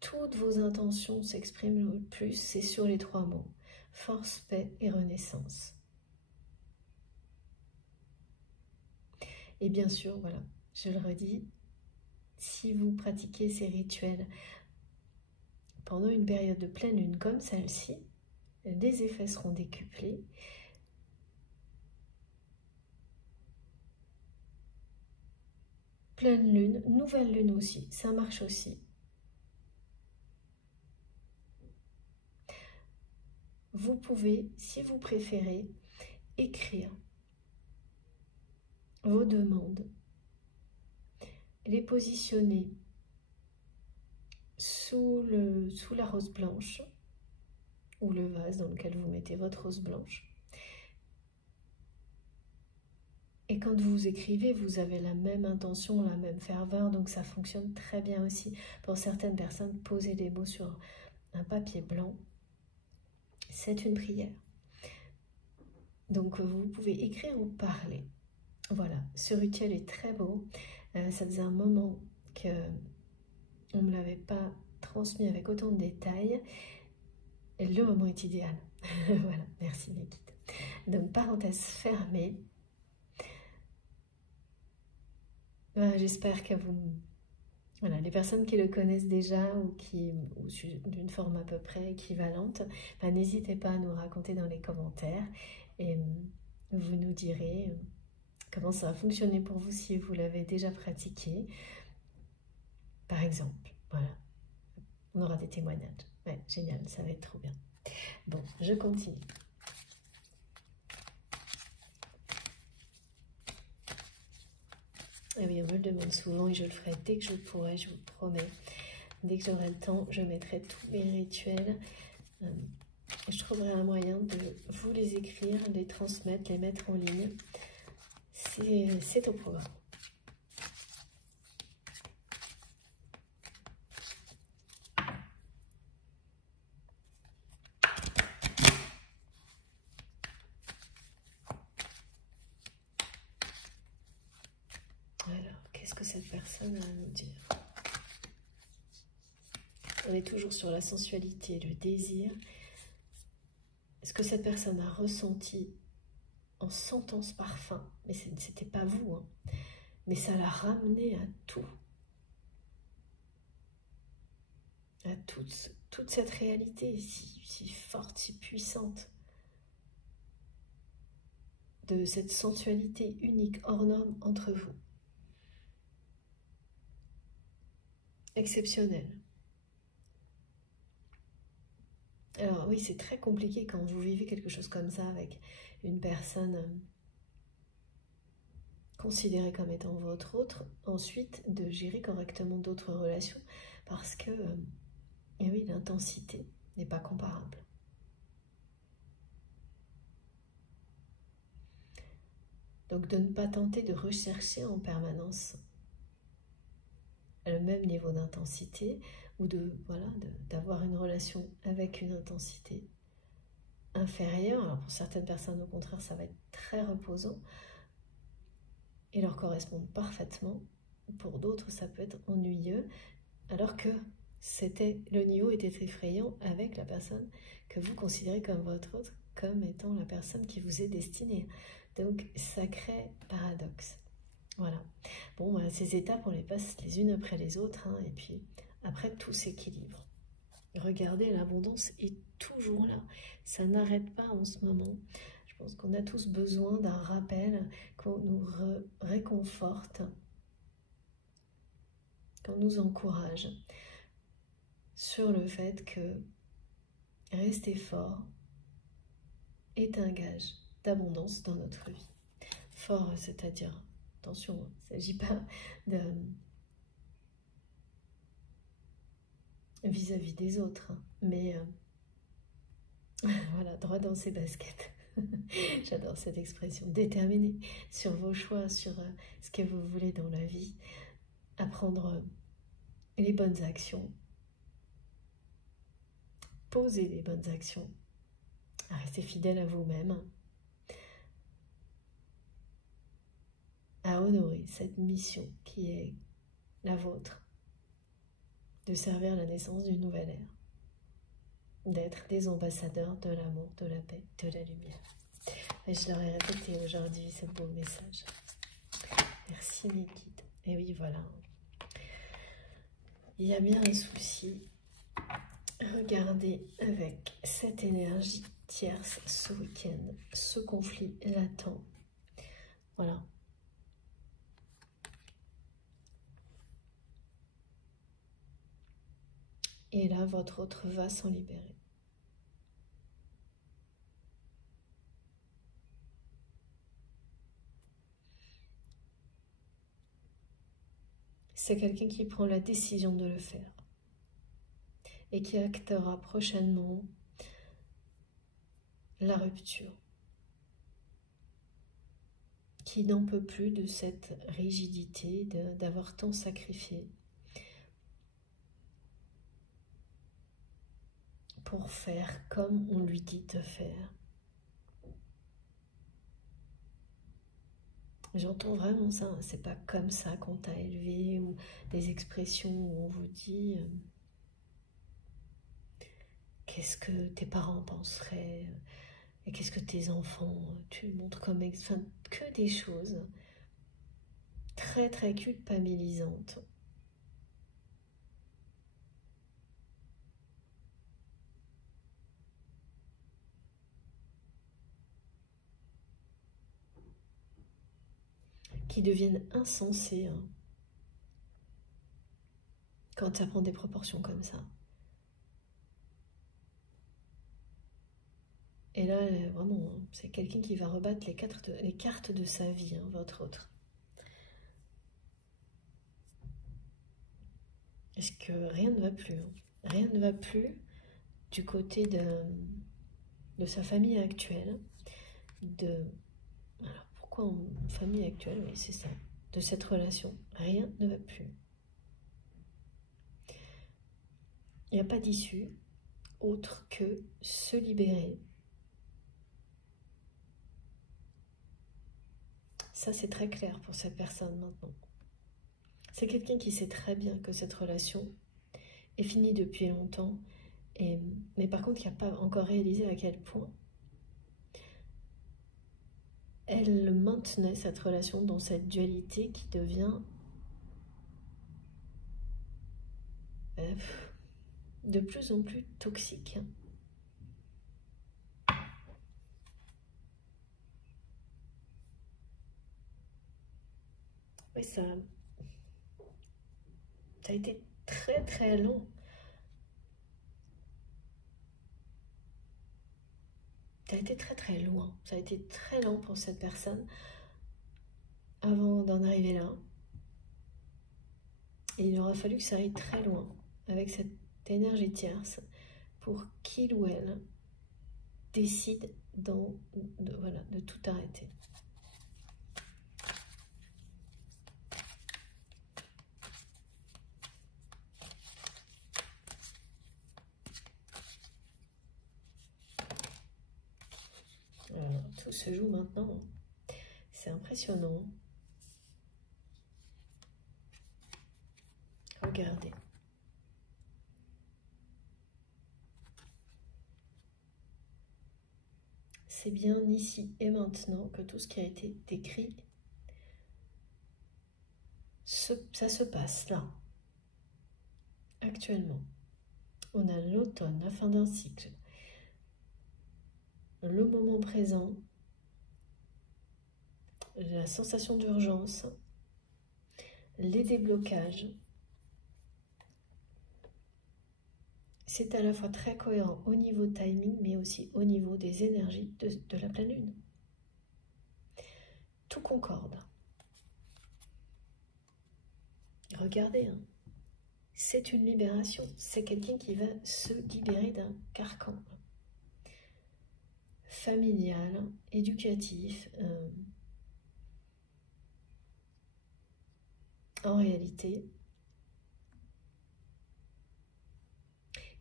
toutes vos intentions s'expriment le plus, c'est sur les 3 mots. Force, paix et renaissance. Et bien sûr, voilà, je le redis, si vous pratiquez ces rituels pendant une période de pleine lune comme celle-ci, les effets seront décuplés. Pleine lune, nouvelle lune aussi, ça marche aussi. Vous pouvez, si vous préférez, écrire vos demandes, les positionner sous la rose blanche ou le vase dans lequel vous mettez votre rose blanche. Et quand vous écrivez, vous avez la même intention, la même ferveur, donc ça fonctionne très bien aussi. Pour certaines personnes, poser des mots sur un papier blanc, c'est une prière. Donc vous pouvez écrire ou parler. Voilà, ce rituel est très beau. Ça faisait un moment qu'on ne me l'avait pas transmis avec autant de détails. Et le moment est idéal. Voilà, merci mes guides. Donc parenthèse fermée. J'espère que vous... Voilà, les personnes qui le connaissent déjà ou d'une forme à peu près équivalente, n'hésitez pas à nous raconter dans les commentaires et vous nous direz comment ça a fonctionné pour vous si vous l'avez déjà pratiqué. Par exemple, voilà, on aura des témoignages. Ouais, génial, ça va être trop bien. Bon, je continue. Ah oui, on me le demande souvent et je le ferai dès que je pourrai, je vous promets. Dès que j'aurai le temps, je mettrai tous mes rituels je trouverai un moyen de vous les écrire, les transmettre, les mettre en ligne. C'est au programme. Alors, qu'est-ce que cette personne a à nous dire? On est toujours sur la sensualité, le désir. Est-ce que cette personne a ressenti en sentant ce parfum, mais c'était pas vous, hein, mais ça l'a ramené à tout, à toute cette réalité si forte, si puissante, de cette sensualité unique, hors norme entre vous. Exceptionnel. Alors oui, c'est très compliqué quand vous vivez quelque chose comme ça avec une personne considérée comme étant votre autre, ensuite de gérer correctement d'autres relations, parce que, eh oui, l'intensité n'est pas comparable. Donc de ne pas tenter de rechercher en permanence le même niveau d'intensité, ou d'avoir une relation avec une intensité inférieure. Alors pour certaines personnes, au contraire, ça va être très reposant et leur correspondre parfaitement. Pour d'autres, ça peut être ennuyeux, alors que le niveau était effrayant avec la personne que vous considérez comme votre autre, comme étant la personne qui vous est destinée. Donc, sacré paradoxe. Voilà. Bon, ces étapes, on les passe les unes après les autres, hein, et puis après, tout s'équilibre. Regardez, l'abondance est toujours là. Ça n'arrête pas en ce moment. Je pense qu'on a tous besoin d'un rappel, qu'on nous réconforte, qu'on nous encourage sur le fait que rester fort est un gage d'abondance dans notre vie. Fort, c'est-à-dire, attention, il ne s'agit pas de vis-à-vis des autres, hein, mais voilà, droit dans ses baskets. J'adore cette expression. Déterminé sur vos choix, sur ce que vous voulez dans la vie, à prendre les bonnes actions, poser les bonnes actions, à rester fidèle à vous-même, à honorer cette mission qui est la vôtre, de servir la naissance d'une nouvelle ère, d'être des ambassadeurs de l'amour, de la paix, de la lumière. Et je leur ai répété aujourd'hui ce beau message. Merci mes guides. Et oui, voilà. Il y a bien un souci. Regardez avec cette énergie tierce ce week-end, ce conflit latent. Voilà. Et là, votre autre va s'en libérer. C'est quelqu'un qui prend la décision de le faire et qui actera prochainement la rupture, qui n'en peut plus de cette rigidité, d'avoir tant sacrifié pour faire comme on lui dit de faire. J'entends vraiment ça, hein. C'est pas comme ça qu'on t'a élevé, ou des expressions où on vous dit qu'est-ce que tes parents penseraient, et qu'est-ce que tes enfants, tu montres comme enfin, que des choses très très culpabilisantes. Qui deviennent insensées, hein, quand ça prend des proportions comme ça. Et là, vraiment, hein, c'est quelqu'un qui va rebattre les cartes de sa vie, hein, votre autre. Est-ce que rien ne va plus, hein. Rien ne va plus du côté de sa famille actuelle, alors pourquoi en famille actuelle? Oui, c'est ça, de cette relation. Rien ne va plus. Il n'y a pas d'issue autre que se libérer. Ça, c'est très clair pour cette personne maintenant. C'est quelqu'un qui sait très bien que cette relation est finie depuis longtemps, mais par contre, qui n'a pas encore réalisé à quel point elle maintenait cette relation dans cette dualité qui devient de plus en plus toxique. Oui, ça a été très très long. Ça a été très très loin. Ça a été très lent pour cette personne avant d'en arriver là. Et il aura fallu que ça aille très loin avec cette énergie tierce pour qu'il ou elle décide de tout arrêter. Alors, tout se joue maintenant. C'est impressionnant. Regardez. C'est bien ici et maintenant que tout ce qui a été décrit, ça se passe là, actuellement. On a l'automne, la fin d'un cycle, le moment présent, la sensation d'urgence, les déblocages. C'est à la fois très cohérent au niveau timing, mais aussi au niveau des énergies de la pleine lune. Tout concorde. Regardez, hein. C'est une libération. C'est quelqu'un qui va se libérer d'un carcan familial, éducatif. En réalité,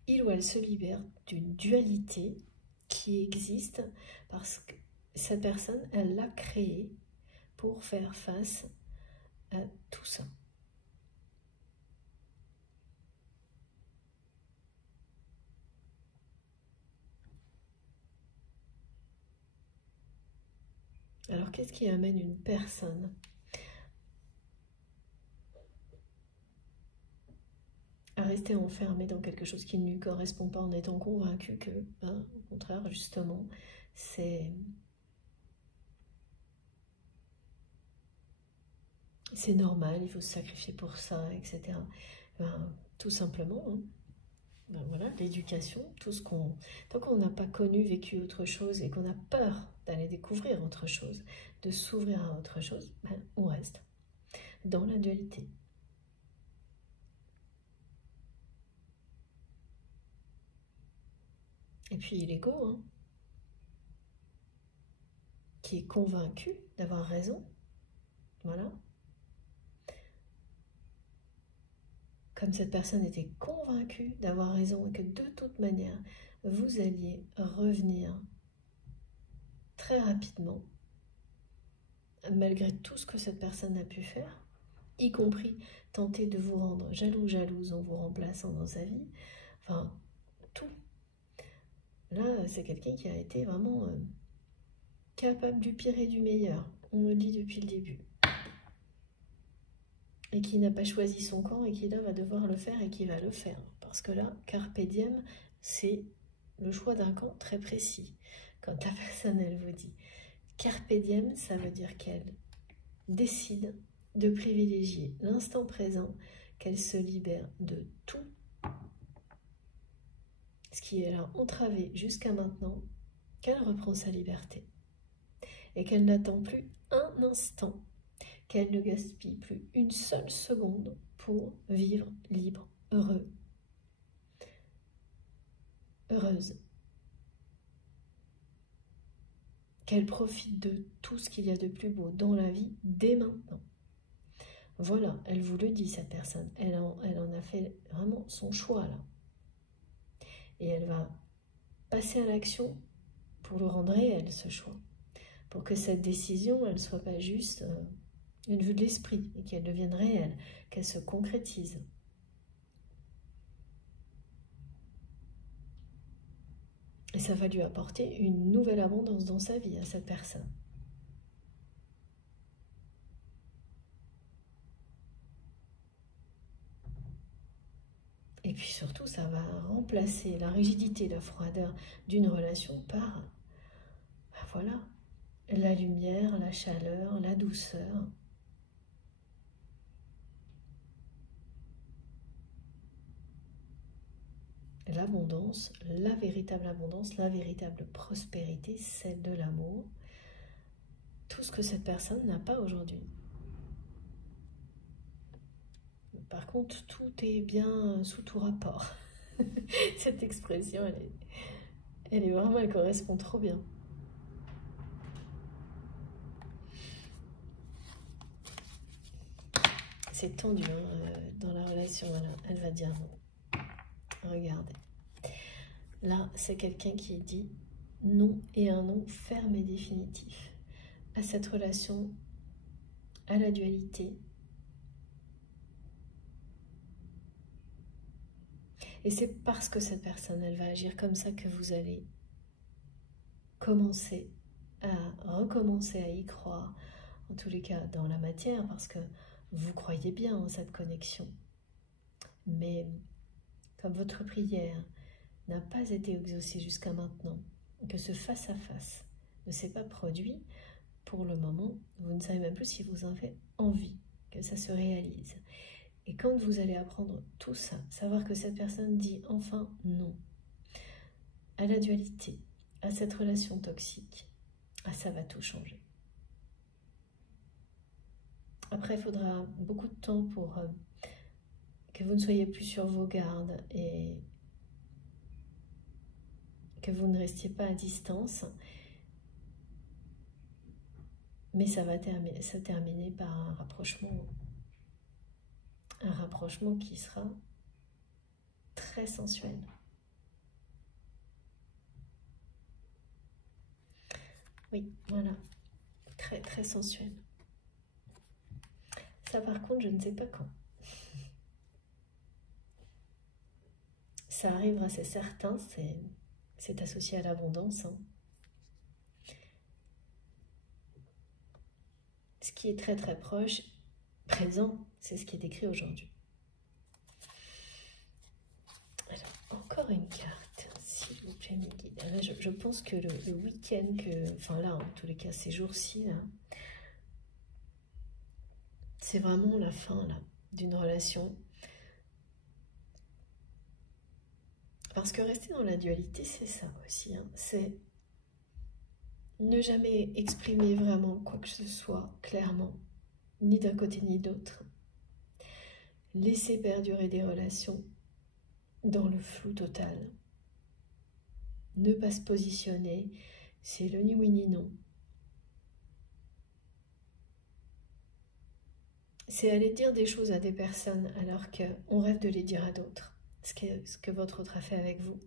il ou elle se libère d'une dualité qui existe parce que cette personne, elle l'a créée pour faire face à tout ça. Alors, qu'est-ce qui amène une personne à rester enfermée dans quelque chose qui ne lui correspond pas en étant convaincue que, au contraire, justement, c'est normal, il faut se sacrifier pour ça, etc. Tout simplement, hein. Voilà, l'éducation, tant qu'on n'a pas connu, vécu autre chose et qu'on a peur d'aller découvrir autre chose, de s'ouvrir à autre chose, on reste dans la dualité. Et puis l'ego, hein, qui est convaincu d'avoir raison, voilà. Comme cette personne était convaincue d'avoir raison et que de toute manière, vous alliez revenir très rapidement, malgré tout ce que cette personne a pu faire, y compris tenter de vous rendre jaloux, jalouse en vous remplaçant dans sa vie, enfin, tout. Là, c'est quelqu'un qui a été vraiment capable du pire et du meilleur, on le dit depuis le début. Et qui n'a pas choisi son camp et qui là va devoir le faire et qui va le faire. Parce que là, carpe diem, c'est le choix d'un camp très précis. Quand la personne, elle vous dit carpe diem, ça veut dire qu'elle décide de privilégier l'instant présent, qu'elle se libère de tout ce qui est là entravé jusqu'à maintenant, qu'elle reprend sa liberté et qu'elle n'attend plus un instant, qu'elle ne gaspille plus une seule seconde pour vivre libre, heureux, heureuse. qu'elle profite de tout ce qu'il y a de plus beau dans la vie dès maintenant. Voilà, elle vous le dit, cette personne. Elle en a fait vraiment son choix, là. Et elle va passer à l'action pour le rendre réel, ce choix. Pour que cette décision, elle ne soit pas juste une vue de l'esprit, et qu'elle devienne réelle, qu'elle se concrétise. Et ça va lui apporter une nouvelle abondance dans sa vie, à cette personne. Et puis surtout, ça va remplacer la rigidité, la froideur d'une relation par, ben voilà, la lumière, la chaleur, la douceur. L'abondance, la véritable prospérité, celle de l'amour. Tout ce que cette personne n'a pas aujourd'hui. Par contre, tout est bien sous tout rapport. Cette expression, elle correspond trop bien. C'est tendu hein, dans la relation, elle va dire non. Regardez. Là, c'est quelqu'un qui dit non et un non ferme et définitif à cette relation, à la dualité. Et c'est parce que cette personne, elle va agir comme ça que vous allez recommencer à y croire, en tous les cas dans la matière, parce que vous croyez bien en cette connexion. Mais comme votre prière n'a pas été exaucée jusqu'à maintenant, que ce face-à-face ne s'est pas produit, pour le moment, vous ne savez même plus si vous en avez envie que ça se réalise. Et quand vous allez apprendre tout ça, savoir que cette personne dit enfin non à la dualité, à cette relation toxique, ça va tout changer. Après, il faudra beaucoup de temps pour que vous ne soyez plus sur vos gardes et que vous ne restiez pas à distance. Mais ça va se terminer par un rapprochement qui sera très sensuel. Oui, voilà, très très sensuel. Ça par contre, je ne sais pas quand. Ça arrivera, c'est certain, c'est associé à l'abondance. Hein. Ce qui est très très proche, présent, c'est ce qui est décrit aujourd'hui. Alors, encore une carte, s'il vous plaît, mes guides. Là, je pense que le week-end, enfin là, en tous les cas, ces jours-ci, là, c'est vraiment la fin là d'une relation. Parce que rester dans la dualité, c'est ça aussi. Hein. C'est ne jamais exprimer vraiment quoi que ce soit clairement, ni d'un côté ni de l'autre. Laisser perdurer des relations dans le flou total. Ne pas se positionner, c'est le ni oui ni non. C'est aller dire des choses à des personnes alors qu'on rêve de les dire à d'autres. Ce que votre autre a fait avec vous.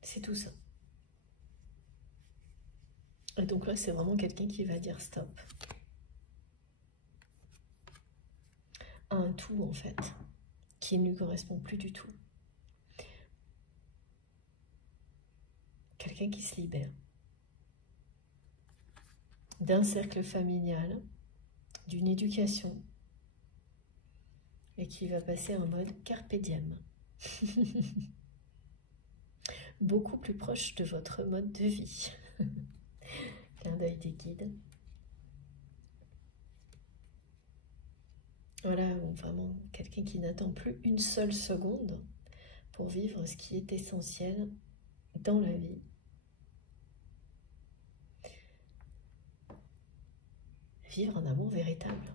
C'est tout ça. Et donc là, c'est vraiment quelqu'un qui va dire stop. À un tout, en fait, qui ne lui correspond plus du tout. Quelqu'un qui se libère d'un cercle familial, d'une éducation, et qui va passer en mode carpe diem. Beaucoup plus proche de votre mode de vie. Clin d'œil des guides. Voilà, vraiment quelqu'un qui n'attend plus une seule seconde pour vivre ce qui est essentiel dans la vie. Vivre un amour véritable.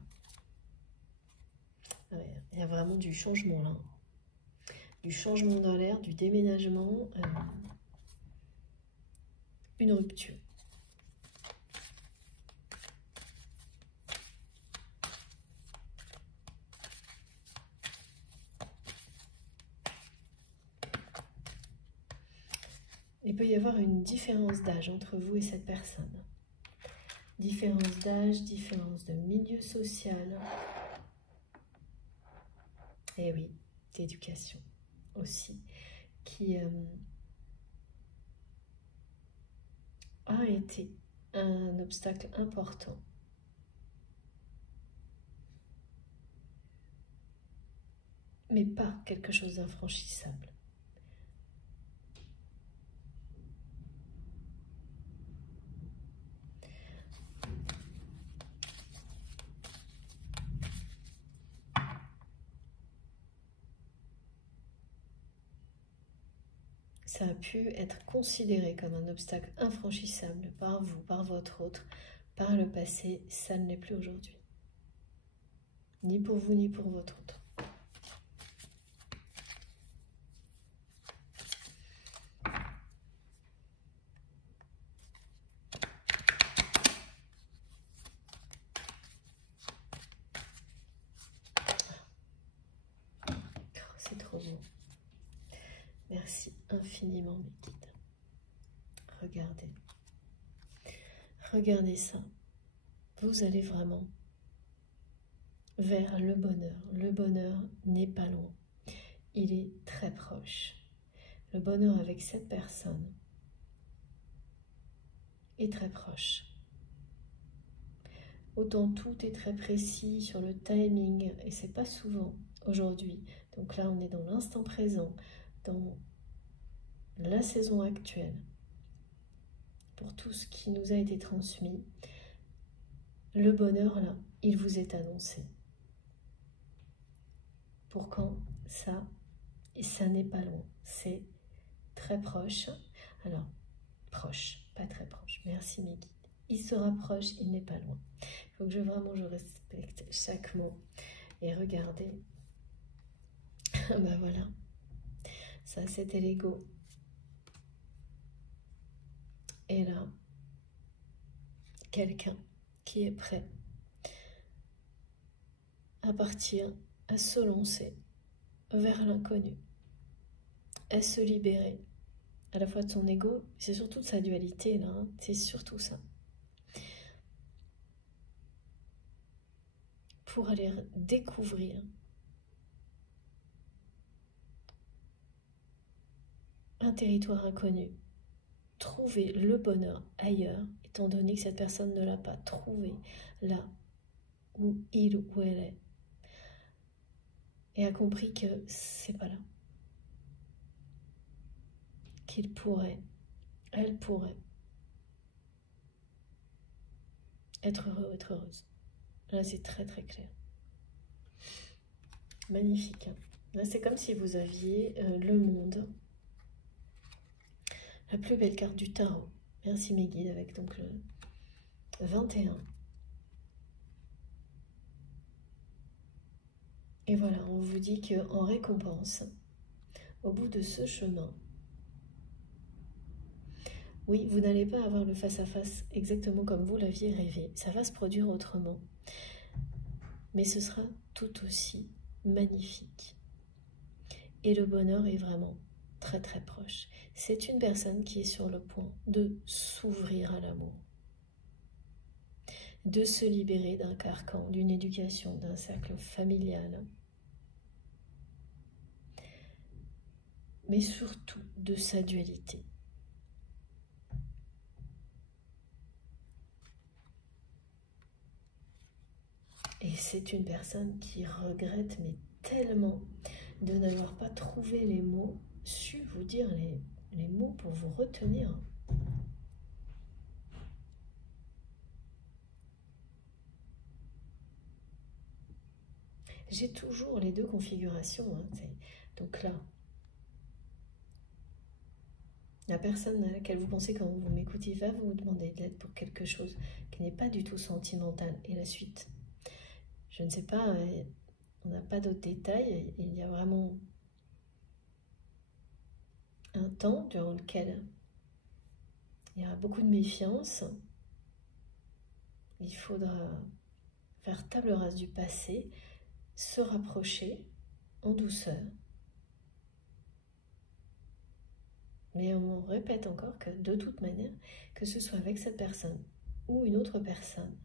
Ouais, il y a vraiment du changement là. Du changement dans l'air, du déménagement. une rupture. Il peut y avoir une différence d'âge entre vous et cette personne. Différence d'âge, différence de milieu social. Et oui, d'éducation aussi, qui a été un obstacle important. Mais pas quelque chose d'infranchissable. Ça a pu être considéré comme un obstacle infranchissable par vous, par votre autre, par le passé. Ça ne l'est plus aujourd'hui. Ni pour vous, ni pour votre autre. C'est trop beau. Merci infiniment, mes guides. Regardez. Regardez ça. Vous allez vraiment vers le bonheur. Le bonheur n'est pas loin. Il est très proche. Le bonheur avec cette personne est très proche. Autant tout est très précis sur le timing, et c'est pas souvent aujourd'hui. Donc là, on est dans l'instant présent, dans la saison actuelle, pour tout ce qui nous a été transmis. Le bonheur, là, il vous est annoncé. Pour quand ça, et ça n'est pas loin, c'est très proche. Alors, proche, pas très proche. Merci mes guides. Il se rapproche, il n'est pas loin. Il faut que je respecte chaque mot. Et regardez, ben voilà, ça c'était l'ego. Et là, quelqu'un qui est prêt à partir, à se lancer vers l'inconnu, à se libérer à la fois de son ego, c'est surtout de sa dualité là, hein, c'est surtout ça. Pour aller découvrir un territoire inconnu, trouver le bonheur ailleurs, étant donné que cette personne ne l'a pas trouvé là où il ou elle est, et a compris que c'est pas là, qu'il pourrait, elle pourrait être heureux, être heureuse. Là, c'est très très clair. Magnifique. Hein. Là, c'est comme si vous aviez le monde, la plus belle carte du tarot. Merci mes guides, avec donc le 21. Et voilà, on vous dit qu'en récompense, au bout de ce chemin, oui, vous n'allez pas avoir le face-à-face exactement comme vous l'aviez rêvé. Ça va se produire autrement. Mais ce sera tout aussi magnifique. Et le bonheur est vraiment très très proche. C'est une personne qui est sur le point de s'ouvrir à l'amour. De se libérer d'un carcan, d'une éducation, d'un cercle familial. Mais surtout de sa dualité. Et c'est une personne qui regrette, mais tellement, de n'avoir pas trouvé les mots, su vous dire les mots pour vous retenir. J'ai toujours les deux configurations. Hein, donc là, la personne à laquelle vous pensez quand vous m'écoutez va vous demander de l'aide pour quelque chose qui n'est pas du tout sentimental. Et la suite, je ne sais pas, on n'a pas d'autres détails. Il y a vraiment un temps durant lequel Il y aura beaucoup de méfiance. Il faudra faire table rase du passé, se rapprocher en douceur. Mais on répète encore que de toute manière, que ce soit avec cette personne ou une autre personne,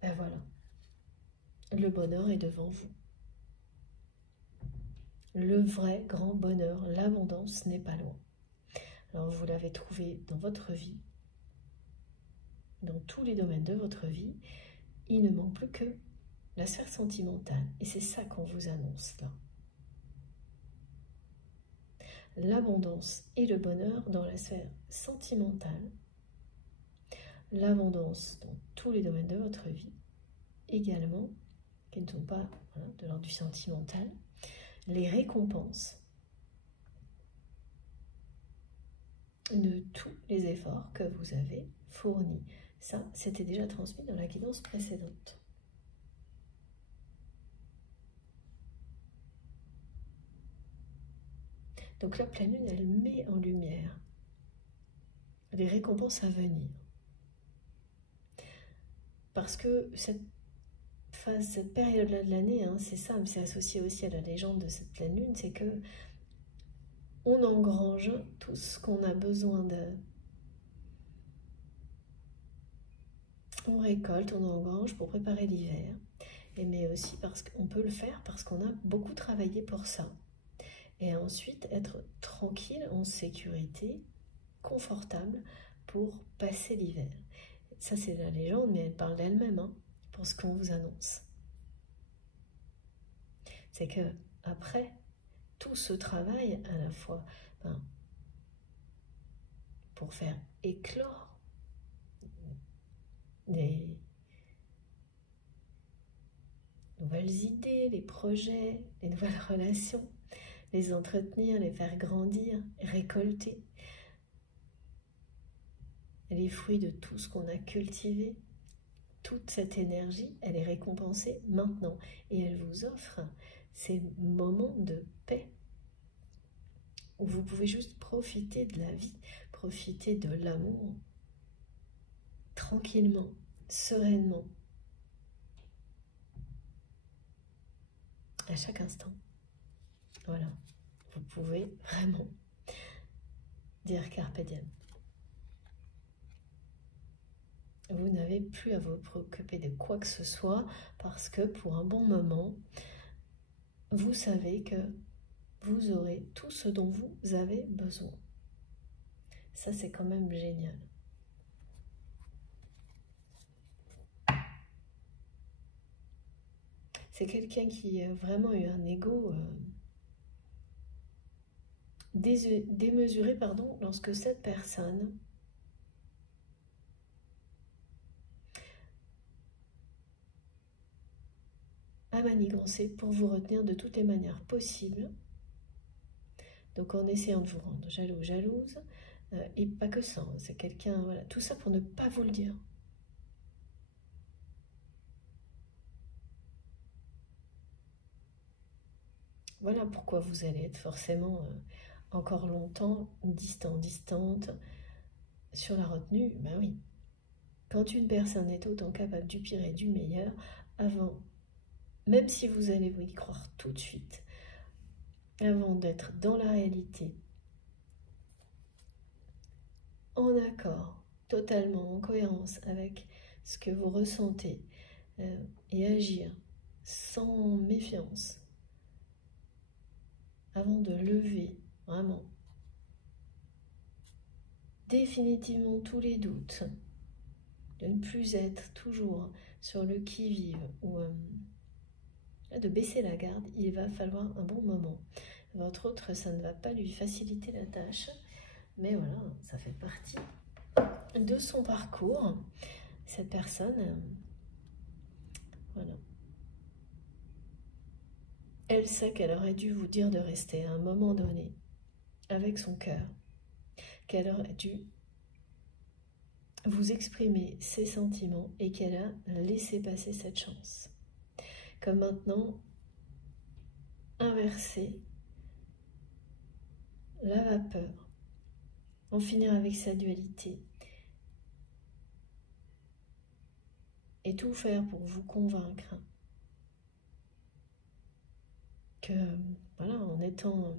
ben voilà, le bonheur est devant vous. Le vrai grand bonheur, l'abondance n'est pas loin. Alors vous l'avez trouvé dans votre vie, dans tous les domaines de votre vie. Il ne manque plus que la sphère sentimentale. Et c'est ça qu'on vous annonce là. L'abondance et le bonheur dans la sphère sentimentale. L'abondance dans tous les domaines de votre vie. Également, qui ne sont pas de l'ordre du sentimental. Les récompenses de tous les efforts que vous avez fournis. Ça, c'était déjà transmis dans la guidance précédente. Donc la pleine lune, elle met en lumière les récompenses à venir. Parce que cette phase, cette période-là de l'année, c'est ça, mais c'est associé aussi à la légende de cette pleine lune, c'est que on engrange tout ce qu'on a besoin de. On récolte, on engrange pour préparer l'hiver. Mais aussi parce qu'on peut le faire, parce qu'on a beaucoup travaillé pour ça. Et ensuite, être tranquille, en sécurité, confortable pour passer l'hiver. Ça, c'est la légende, mais elle parle d'elle-même, pour ce qu'on vous annonce. C'est que après tout ce travail, à la fois pour faire éclore des nouvelles idées, les projets, les nouvelles relations, les entretenir, les faire grandir, récolter les fruits de tout ce qu'on a cultivé. Toute cette énergie, elle est récompensée maintenant et elle vous offre ces moments de paix où vous pouvez juste profiter de la vie, profiter de l'amour, tranquillement, sereinement, à chaque instant. Voilà, vous pouvez vraiment dire Carpe Diem. Vous n'avez plus à vous préoccuper de quoi que ce soit parce que pour un bon moment, vous savez que vous aurez tout ce dont vous avez besoin. Ça, c'est quand même génial. C'est quelqu'un qui a vraiment eu un ego démesuré, lorsque cette personne a manigancé pour vous retenir de toutes les manières possibles. Donc en essayant de vous rendre jaloux, jalouse, et pas que ça, c'est quelqu'un, voilà, tout ça pour ne pas vous le dire. Voilà pourquoi vous allez être forcément encore longtemps distante sur la retenue. Ben oui, quand une personne est autant capable du pire et du meilleur, avant, même si vous allez vous y croire tout de suite, avant d'être dans la réalité, en accord, totalement en cohérence avec ce que vous ressentez, et agir sans méfiance, avant de lever vraiment définitivement tous les doutes, de ne plus être toujours sur le qui-vive ou de baisser la garde, il va falloir un bon moment. Votre autre, ça ne va pas lui faciliter la tâche, mais voilà, ça fait partie de son parcours. Cette personne, voilà. Elle sait qu'elle aurait dû vous dire de rester à un moment donné avec son cœur, qu'elle aurait dû vous exprimer ses sentiments et qu'elle a laissé passer cette chance. Comme maintenant, inverser la vapeur en finir avec sa dualité et tout faire pour vous convaincre que, voilà, en étant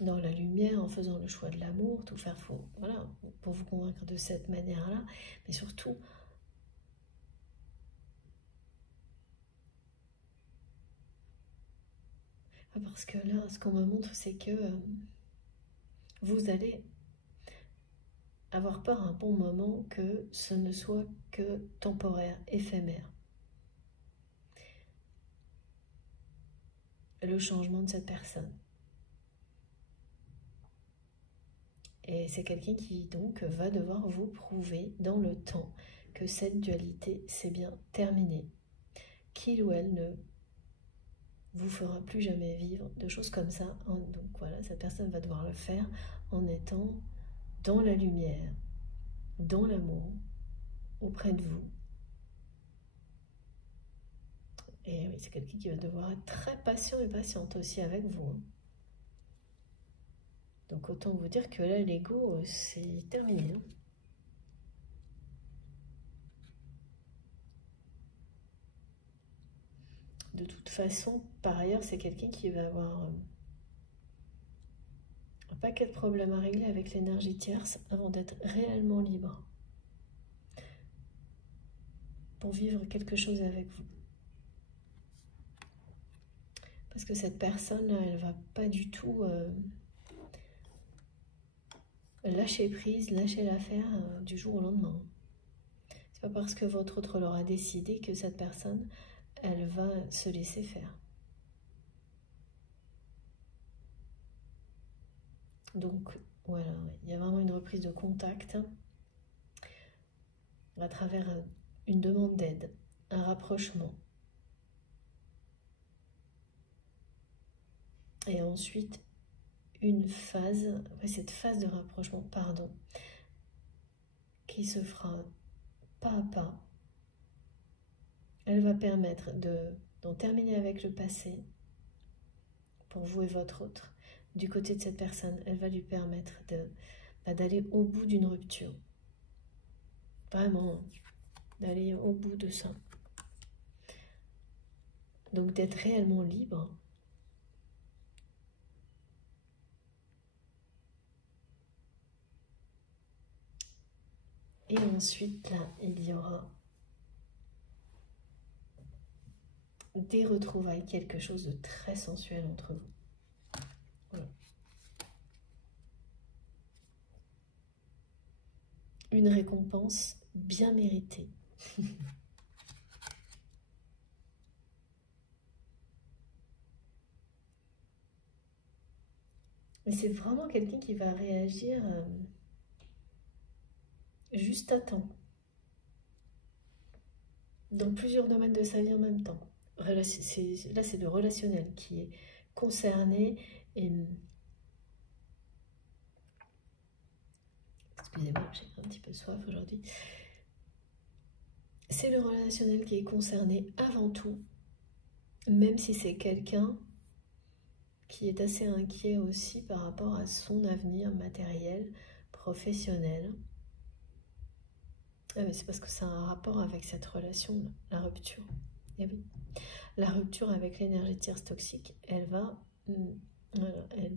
dans la lumière, en faisant le choix de l'amour, tout faire voilà, pour vous convaincre de cette manière-là, mais surtout parce que là, ce qu'on me montre, c'est que vous allez avoir peur un bon moment que ce ne soit que temporaire, éphémère. Le changement de cette personne. Et c'est quelqu'un qui donc va devoir vous prouver dans le temps que cette dualité c'est bien terminée, qu'il ou elle ne vous fera plus jamais vivre de choses comme ça. Donc voilà, cette personne va devoir le faire en étant dans la lumière, dans l'amour, auprès de vous. Et oui, c'est quelqu'un qui va devoir être très patient et patiente aussi avec vous. Donc autant vous dire que là, l'ego, c'est terminé. De toute façon, par ailleurs, c'est quelqu'un qui va avoir un paquet de problèmes à régler avec l'énergie tierce avant d'être réellement libre pour vivre quelque chose avec vous. Parce que cette personne-là, elle va pas du tout lâcher prise, lâcher l'affaire du jour au lendemain. C'est pas parce que votre autre l'aura décidé que cette personne, elle va se laisser faire. Donc voilà, il y a vraiment une reprise de contact à travers une demande d'aide, un rapprochement. Et ensuite, une phase, cette phase de rapprochement, pardon, qui se fera pas à pas. Elle va permettre d'en terminer avec le passé pour vous et votre autre. Du côté de cette personne, elle va lui permettre d'aller au bout d'une rupture. Vraiment, d'aller au bout de ça. Donc d'être réellement libre. Et ensuite, là, il y aura des retrouvailles, quelque chose de très sensuel entre vous. Voilà. Une récompense bien méritée. Mais c'est vraiment quelqu'un qui va réagir juste à temps. Dans plusieurs domaines de sa vie en même temps. Là, c'est le relationnel qui est concerné. Et excusez-moi, j'ai un petit peu soif aujourd'hui. C'est le relationnel qui est concerné avant tout, même si c'est quelqu'un qui est assez inquiet aussi par rapport à son avenir matériel, professionnel. Ah, mais c'est parce que ça a un rapport avec cette relation, la rupture. Et oui, la rupture avec l'énergie tierce toxique, elle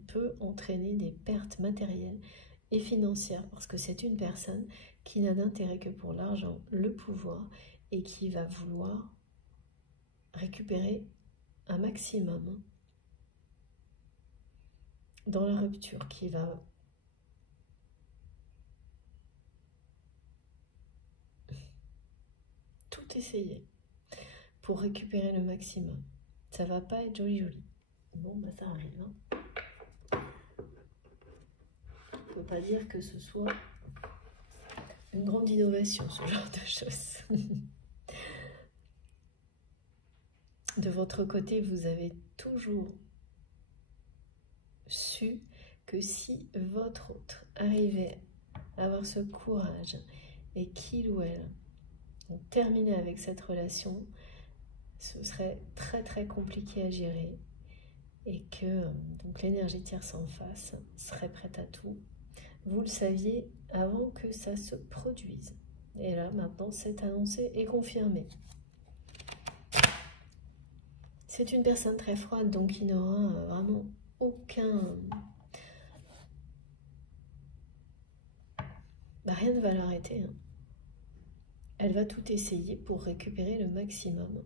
peut entraîner des pertes matérielles et financières parce que c'est une personne qui n'a d'intérêt que pour l'argent, le pouvoir et qui va vouloir récupérer un maximum dans la rupture, qui va tout essayer pour récupérer le maximum. Ça va pas être joli. Bon, bah ça arrive. Hein. On peut pas dire que ce soit une grande innovation, ce genre de choses. De votre côté, vous avez toujours su que si votre autre arrivait à avoir ce courage et qu'il ou elle ont terminé avec cette relation, ce serait très très compliqué à gérer et que donc l'énergie tierce en face serait prête à tout. Vous le saviez avant que ça se produise. Et là, maintenant, c'est annoncé et confirmé. C'est une personne très froide, donc il n'aura vraiment aucun... rien ne va l'arrêter. Hein. Elle va tout essayer pour récupérer le maximum.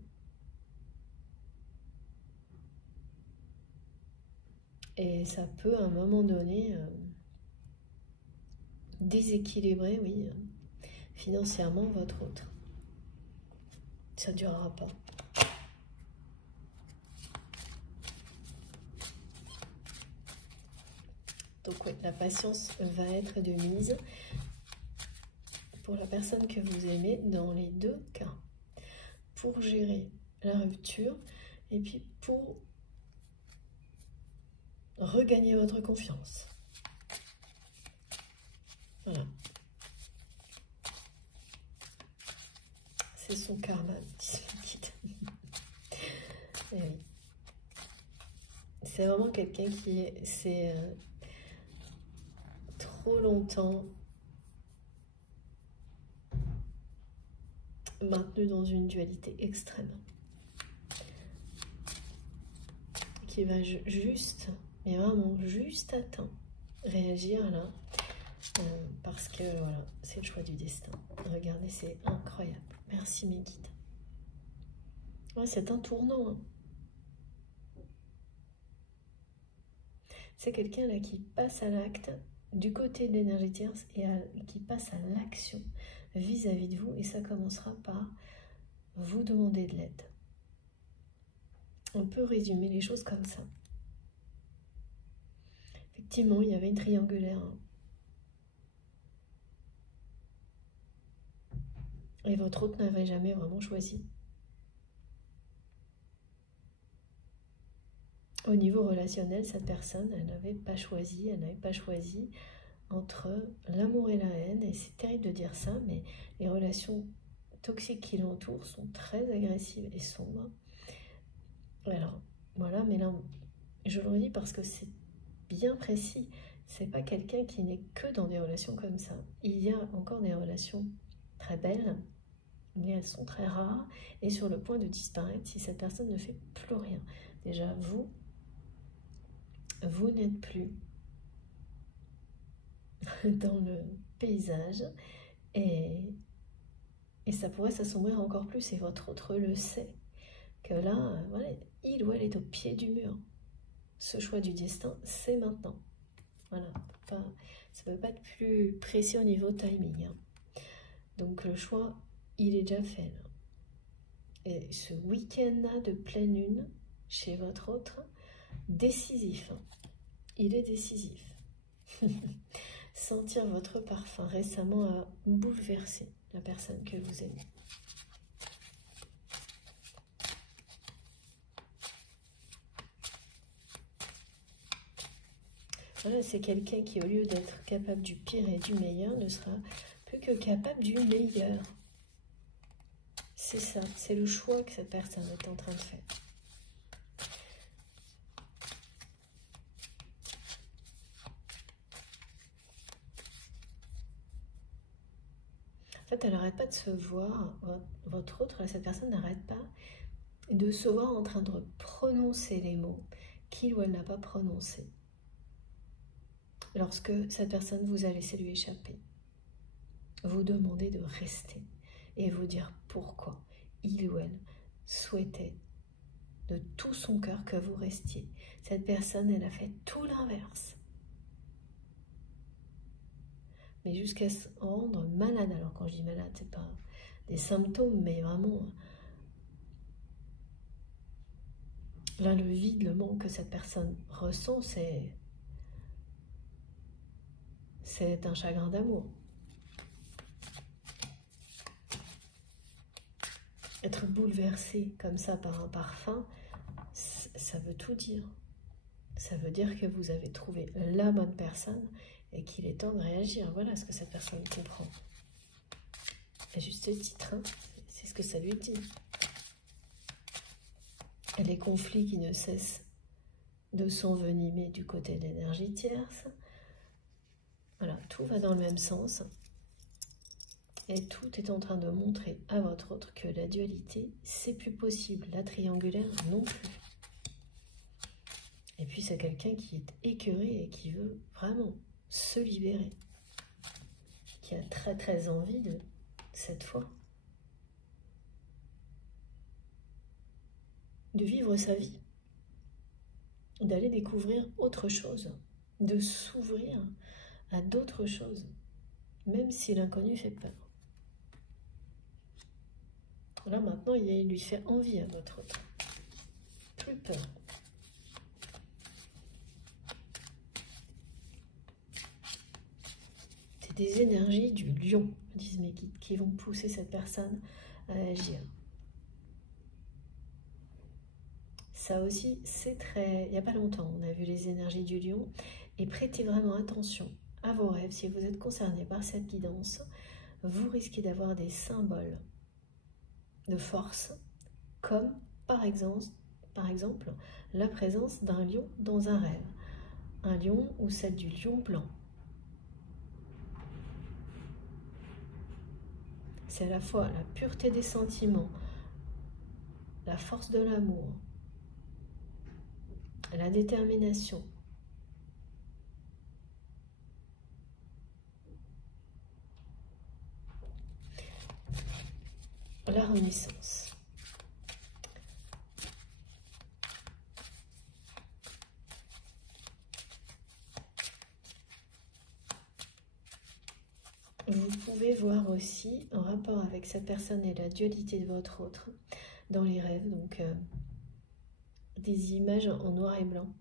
Et ça peut, à un moment donné, déséquilibrer, oui, financièrement, votre autre. Ça ne durera pas. Donc oui, la patience va être de mise pour la personne que vous aimez dans les deux cas. Pour gérer la rupture et puis pour regagner votre confiance. Voilà. C'est son karma, dit oui. C'est vraiment quelqu'un qui s'est trop longtemps maintenu dans une dualité extrême. Qui va juste, mais vraiment juste à temps, réagir là. Parce que voilà, c'est le choix du destin. Regardez, c'est incroyable. Merci mes guides. Ouais, c'est un tournant. Hein. C'est quelqu'un là qui passe à l'acte du côté de l'énergie tierce et qui passe à l'action vis-à-vis de vous. Et ça commencera par vous demander de l'aide. On peut résumer les choses comme ça. Effectivement, il y avait une triangulaire. Hein. Et votre autre n'avait jamais vraiment choisi. Au niveau relationnel, cette personne, elle n'avait pas choisi entre l'amour et la haine. Et c'est terrible de dire ça, mais les relations toxiques qui l'entourent sont très agressives et sombres. Alors, voilà, mais là, je le redis parce que c'est bien précis. C'est pas quelqu'un qui n'est que dans des relations comme ça. Il y a encore des relations très belles, mais elles sont très rares et sur le point de disparaître si cette personne ne fait plus rien. Déjà, vous n'êtes plus dans le paysage et ça pourrait s'assombrir encore plus et votre autre le sait que là, voilà, il ou elle est au pied du mur. Ce choix du destin, c'est maintenant. Voilà, ça ne peut pas être plus précis au niveau timing. Hein. Donc le choix, il est déjà fait. Là. Et ce week-end-là de pleine lune, chez votre autre, décisif. Hein. Il est décisif. Sentir votre parfum récemment a bouleversé la personne que vous aimez. Voilà, c'est quelqu'un qui, au lieu d'être capable du pire et du meilleur, ne sera plus que capable du meilleur. C'est ça, c'est le choix que cette personne est en train de faire. En fait, elle n'arrête pas de se voir, votre autre, cette personne n'arrête pas de se voir en train de prononcer les mots qu'il ou elle n'a pas prononcés. Lorsque cette personne vous a laissé lui échapper, vous demandez de rester et vous dire pourquoi il ou elle souhaitait de tout son cœur que vous restiez. Cette personne, elle a fait tout l'inverse. Mais jusqu'à se rendre malade. Alors quand je dis malade, c'est pas des symptômes, mais vraiment là, le vide, le manque que cette personne ressent, c'est un chagrin d'amour. Être bouleversé comme ça par un parfum, ça veut tout dire. Ça veut dire que vous avez trouvé la bonne personne et qu'il est temps de réagir. Voilà ce que cette personne comprend. À juste titre, hein, c'est ce que ça lui dit. les conflits qui ne cessent de s'envenimer du côté de l'énergie tierce. Voilà, tout va dans le même sens. Et tout est en train de montrer à votre autre que la dualité, c'est plus possible. La triangulaire, non plus. Et puis, c'est quelqu'un qui est écœuré et qui veut vraiment se libérer. Qui a très, très envie de, cette fois, de vivre sa vie. D'aller découvrir autre chose. De s'ouvrir à d'autres choses. Même si l'inconnu fait peur. Là, maintenant, il lui fait envie à votre autre. Plus peur. C'est des énergies du lion, disent mes guides, qui vont pousser cette personne à agir. Ça aussi, c'est très... Il n'y a pas longtemps, on a vu les énergies du lion. Et prêtez vraiment attention à vos rêves. Si vous êtes concerné par cette guidance, vous risquez d'avoir des symboles de force, comme par exemple la présence d'un lion dans un rêve. Un lion ou celle du lion blanc. C'est à la fois la pureté des sentiments, la force de l'amour, la détermination, la renaissance. Vous pouvez voir aussi, en rapport avec cette personne et la dualité de votre autre, dans les rêves, donc des images en noir et blanc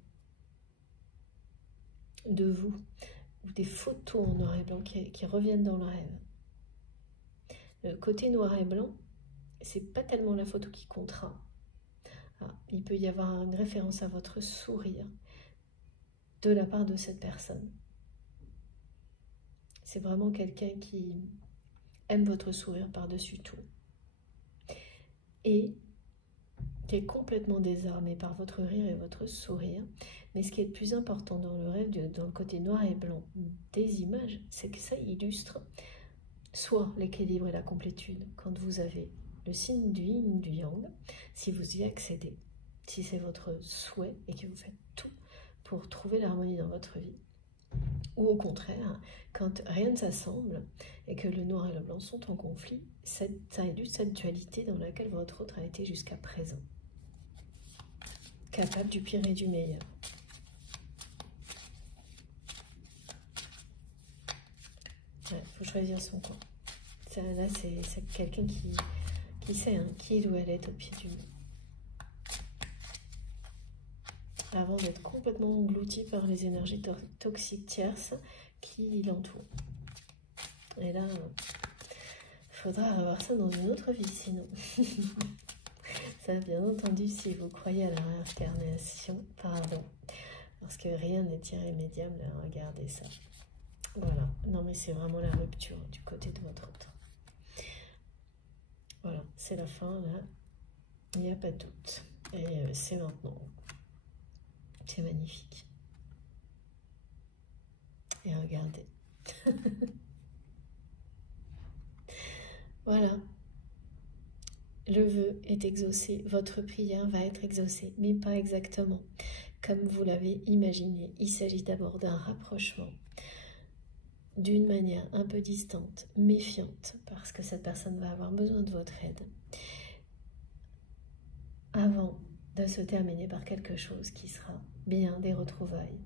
de vous, ou des photos en noir et blanc qui reviennent dans le rêve. Le côté noir et blanc, c'est pas tellement la photo qui comptera. Il peut y avoir une référence à votre sourire de la part de cette personne. C'est vraiment quelqu'un qui aime votre sourire par-dessus tout. Et qui est complètement désarmé par votre rire et votre sourire. Mais ce qui est le plus important dans le rêve, dans le côté noir et blanc des images, c'est que ça illustre soit l'équilibre et la complétude, quand vous avez le signe du yin, du yang, si vous y accédez, si c'est votre souhait et que vous faites tout pour trouver l'harmonie dans votre vie. Ou au contraire, quand rien ne s'assemble et que le noir et le blanc sont en conflit, ça illustre cette dualité dans laquelle votre autre a été jusqu'à présent. Capable du pire et du meilleur. Il faut choisir son camp. Là, c'est quelqu'un qui sait qui doit elle être au pied du mur. Avant d'être complètement englouti par les énergies toxiques tierces qui l'entourent. Et là, il faudra revoir ça dans une autre vie, sinon. Ça, bien entendu, si vous croyez à la réincarnation, pardon, parce que rien n'est irrémédiable, regardez ça. Voilà, non mais c'est vraiment la rupture du côté de votre autre. Voilà, c'est la fin, là, il n'y a pas de doute. Et c'est maintenant. C'est magnifique. Et regardez. Voilà. Le vœu est exaucé. Votre prière va être exaucée, mais pas exactement comme vous l'avez imaginé. Il s'agit d'abord d'un rapprochement, d'une manière un peu distante, méfiante, parce que cette personne va avoir besoin de votre aide, avant de se terminer par quelque chose qui sera bien des retrouvailles,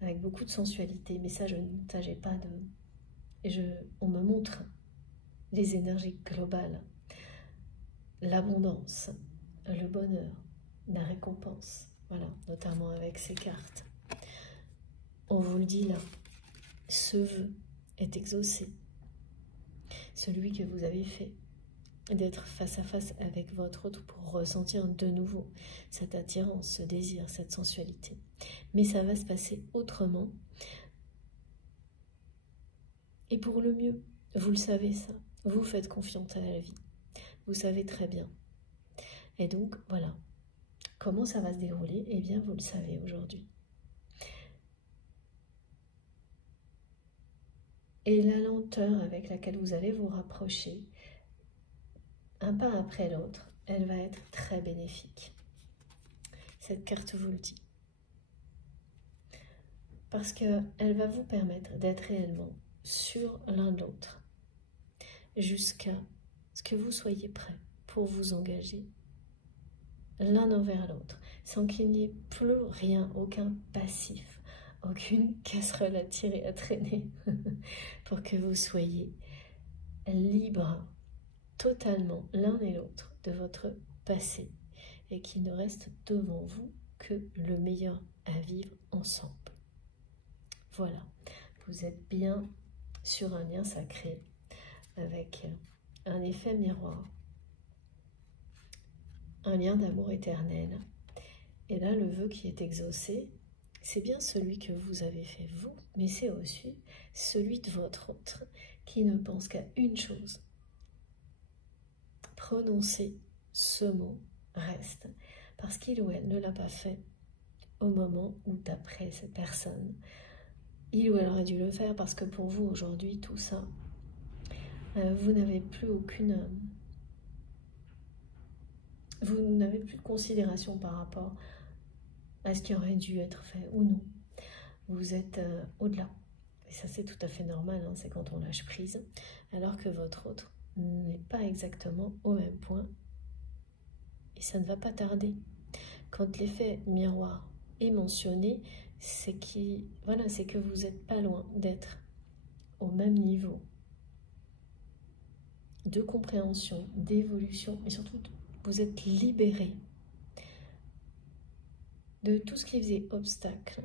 avec beaucoup de sensualité, mais ça, j'ai pas de... on me montre les énergies globales, l'abondance, le bonheur, la récompense, voilà, notamment avec ces cartes. On vous le dit là, ce vœu est exaucé, celui que vous avez fait, d'être face à face avec votre autre pour ressentir de nouveau cette attirance, ce désir, cette sensualité. Mais ça va se passer autrement et pour le mieux. Vous le savez ça, vous faites confiance à la vie, vous savez très bien. Et donc voilà, Comment ça va se dérouler? Eh bien, vous le savez aujourd'hui. Et la lenteur avec laquelle vous allez vous rapprocher, un pas après l'autre, elle va être très bénéfique. Cette carte vous le dit. Parce qu'elle va vous permettre d'être réellement sur l'un de l'autre, jusqu'à ce que vous soyez prêts pour vous engager l'un envers l'autre, sans qu'il n'y ait plus rien, aucun passif, aucune casserole à tirer, à traîner, pour que vous soyez libres totalement l'un et l'autre de votre passé et qu'il ne reste devant vous que le meilleur à vivre ensemble. Voilà, vous êtes bien sur un lien sacré avec un effet miroir, un lien d'amour éternel. Et là, le vœu qui est exaucé, c'est bien celui que vous avez fait vous, mais c'est aussi celui de votre autre qui ne pense qu'à une chose. Prononcer ce mot reste, parce qu'il ou elle ne l'a pas fait au moment où, d'après cette personne, il ou elle aurait dû le faire, parce que pour vous aujourd'hui, tout ça, vous n'avez plus vous n'avez plus de considération par rapport à ce qui aurait dû être fait ou non. Vous êtes au-delà. Et ça, c'est tout à fait normal, hein, c'est quand on lâche prise, alors que votre autre n'est pas exactement au même point. Et ça ne va pas tarder. Quand l'effet miroir est mentionné, c'est que vous n'êtes pas loin d'être au même niveau de compréhension, d'évolution, et surtout vous êtes libéré de tout ce qui faisait obstacle,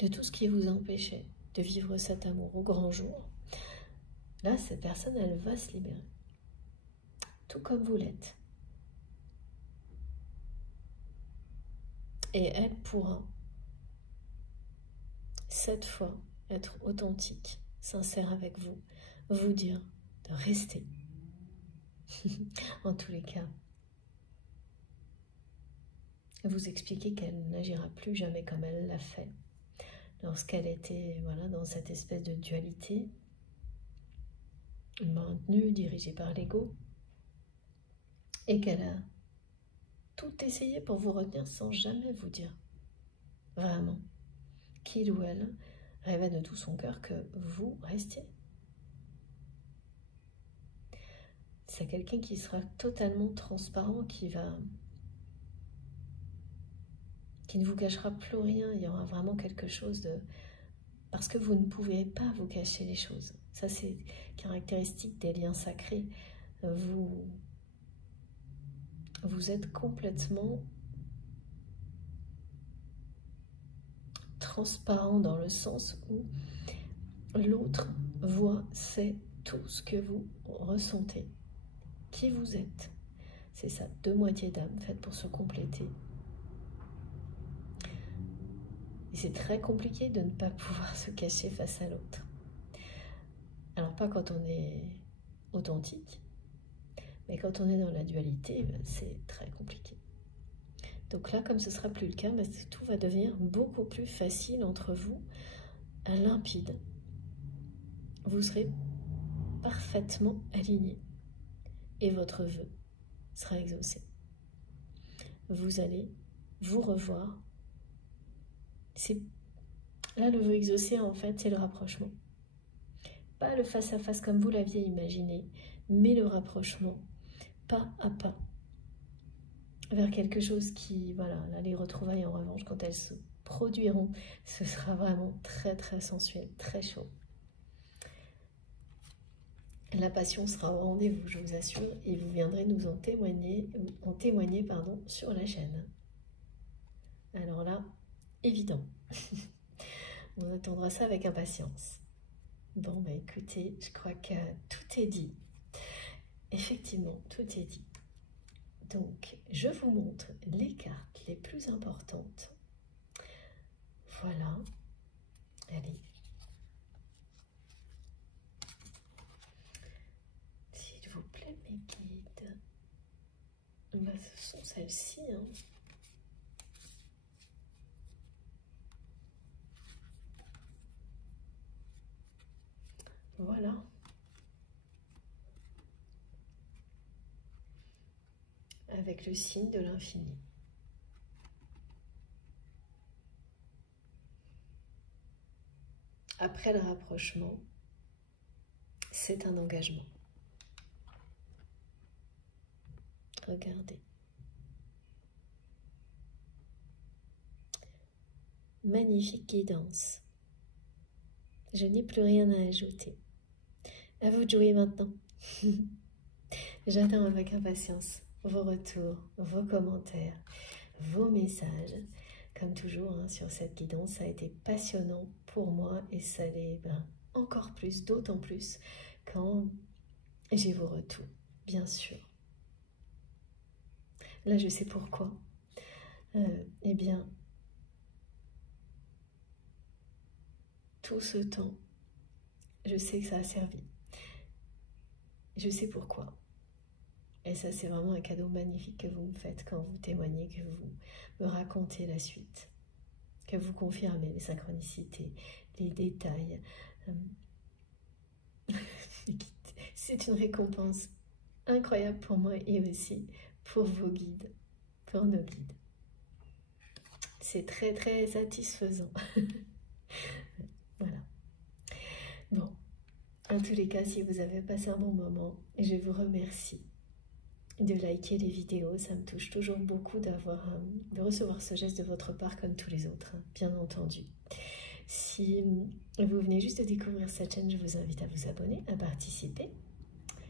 de tout ce qui vous empêchait de vivre cet amour au grand jour. Là, cette personne, elle va se libérer, tout comme vous l'êtes. Et elle pourra, cette fois, être authentique, sincère avec vous, vous dire de rester. En tous les cas, vous expliquer qu'elle n'agira plus jamais comme elle l'a fait lorsqu'elle était dans cette espèce de dualité maintenue, dirigée par l'ego, et qu'elle a tout essayé pour vous retenir sans jamais vous dire vraiment qu'il ou elle rêvait de tout son cœur que vous restiez. C'est quelqu'un qui sera totalement transparent, qui ne vous cachera plus rien. Il y aura vraiment quelque chose de... Parce que vous ne pouvez pas vous cacher les choses. Ça, c'est caractéristique des liens sacrés. Vous êtes complètement transparent dans le sens où l'autre voit, sait tout ce que vous ressentez, qui vous êtes. C'est ça, deux moitiés d'âme faites pour se compléter. Et c'est très compliqué de ne pas pouvoir se cacher face à l'autre. Alors pas quand on est authentique, mais quand on est dans la dualité, c'est très compliqué. Donc là, comme ce ne sera plus le cas, tout va devenir beaucoup plus facile entre vous, limpide. Vous serez parfaitement alignés et votre vœu sera exaucé. Vous allez vous revoir. Là, le vœu exaucé, en fait, c'est le rapprochement. Pas le face-à-face comme vous l'aviez imaginé, mais le rapprochement, pas à pas, vers quelque chose qui, là, les retrouvailles en revanche, quand elles se produiront, ce sera vraiment très très sensuel, très chaud. La passion sera au rendez-vous, je vous assure, et vous viendrez nous en témoigner, sur la chaîne. Alors là, évident. On attendra ça avec impatience. Bon, écoutez, je crois que tout est dit. Effectivement, tout est dit. Donc, je vous montre les cartes les plus importantes. Voilà. Allez. S'il vous plaît, mes guides. Ce sont celles-ci, hein. Voilà. Avec le signe de l'infini. Après le rapprochement, c'est un engagement. Regardez. Magnifique guidance. Je n'ai plus rien à ajouter. À vous de jouer maintenant. J'attends avec impatience vos retours, vos commentaires, vos messages. Comme toujours, hein, sur cette guidance, ça a été passionnant pour moi et ça l'est encore plus, d'autant plus quand j'ai vos retours, bien sûr. Là, je sais pourquoi. Eh bien, tout ce temps, je sais que ça a servi. Je sais pourquoi. Et ça, c'est vraiment un cadeau magnifique que vous me faites quand vous témoignez, que vous me racontez la suite, que vous confirmez les synchronicités, les détails. C'est une récompense incroyable pour moi et aussi pour vos guides, pour nos guides. C'est très très satisfaisant. Voilà. Bon, en tous les cas, si vous avez passé un bon moment, je vous remercie de liker les vidéos. Ça me touche toujours beaucoup de recevoir ce geste de votre part comme tous les autres, hein, bien entendu. Si vous venez juste de découvrir cette chaîne, je vous invite à vous abonner, à participer.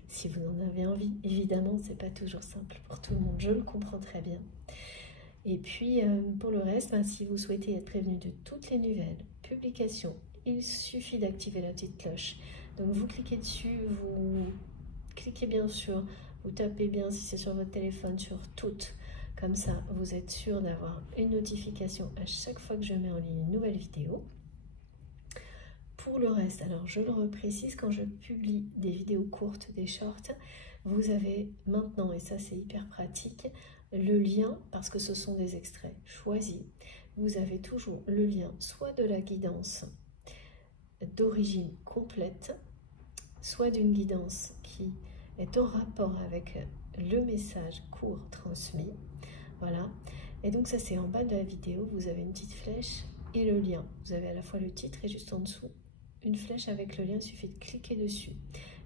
Si vous en avez envie, évidemment, c'est pas toujours simple pour tout le monde, je le comprends très bien. Et puis, pour le reste, si vous souhaitez être prévenu de toutes les nouvelles publications, il suffit d'activer la petite cloche. Donc, vous cliquez dessus, vous cliquez bien sûr, vous tapez bien si c'est sur votre téléphone, sur toutes. Comme ça, vous êtes sûr d'avoir une notification à chaque fois que je mets en ligne une nouvelle vidéo. Pour le reste, alors je le reprécise, quand je publie des vidéos courtes, des shorts, vous avez maintenant, et ça c'est hyper pratique, le lien, parce que ce sont des extraits choisis, vous avez toujours le lien soit de la guidance d'origine complète, soit d'une guidance qui est en rapport avec le message court transmis. Voilà. Et donc ça c'est en bas de la vidéo, vous avez une petite flèche et le lien. Vous avez à la fois le titre et juste en dessous une flèche avec le lien, il suffit de cliquer dessus.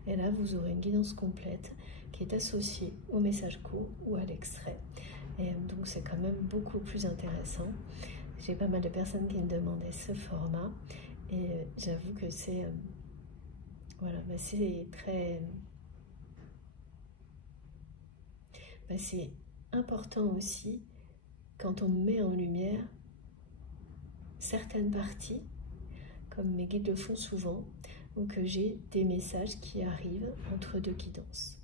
Et là vous aurez une guidance complète qui est associée au message court ou à l'extrait. Et donc c'est quand même beaucoup plus intéressant. J'ai pas mal de personnes qui me demandaient ce format et j'avoue que c'est voilà, c'est très c'est important aussi quand on met en lumière certaines parties, comme mes guides le font souvent, ou que j'ai des messages qui arrivent entre deux guidances.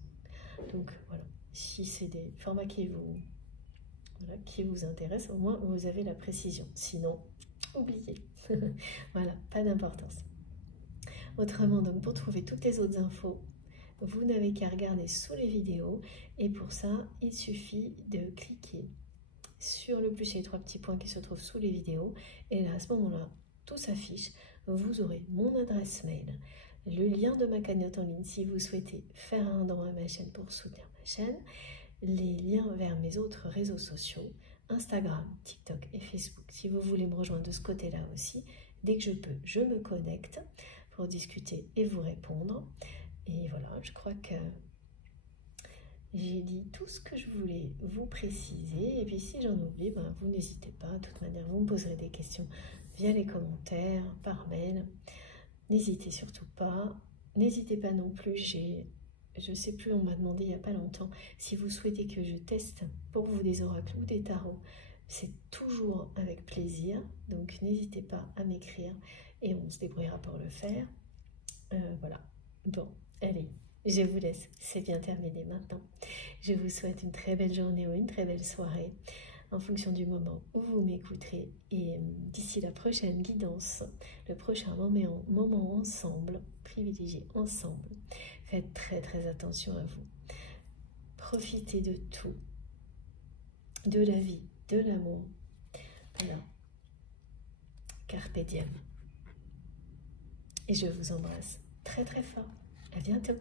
Donc voilà, si c'est des formats qui vous intéressent, au moins vous avez la précision. Sinon, oubliez. Voilà, pas d'importance. Autrement, donc pour trouver toutes les autres infos, vous n'avez qu'à regarder sous les vidéos et pour ça, il suffit de cliquer sur le plus et les trois petits points qui se trouvent sous les vidéos et là, à ce moment-là, tout s'affiche. Vous aurez mon adresse mail, le lien de ma cagnotte en ligne si vous souhaitez faire un don à ma chaîne pour soutenir ma chaîne, les liens vers mes autres réseaux sociaux, Instagram, TikTok et Facebook. Si vous voulez me rejoindre de ce côté-là aussi, dès que je peux, je me connecte pour discuter et vous répondre. Et voilà, je crois que j'ai dit tout ce que je voulais vous préciser. Et puis si j'en oublie, vous n'hésitez pas. De toute manière, vous me poserez des questions via les commentaires, par mail. N'hésitez surtout pas. N'hésitez pas non plus, je ne sais plus, on m'a demandé il n'y a pas longtemps, si vous souhaitez que je teste pour vous des oracles ou des tarots, c'est toujours avec plaisir. Donc n'hésitez pas à m'écrire et on se débrouillera pour le faire. Voilà. Bon, allez, je vous laisse. C'est bien terminé maintenant. Je vous souhaite une très belle journée ou une très belle soirée en fonction du moment où vous m'écouterez. Et d'ici la prochaine guidance, le prochain moment ensemble, privilégié ensemble, faites très très attention à vous. Profitez de tout. de la vie, de l'amour. Voilà. Carpe diem. Et je vous embrasse très très fort. À bientôt.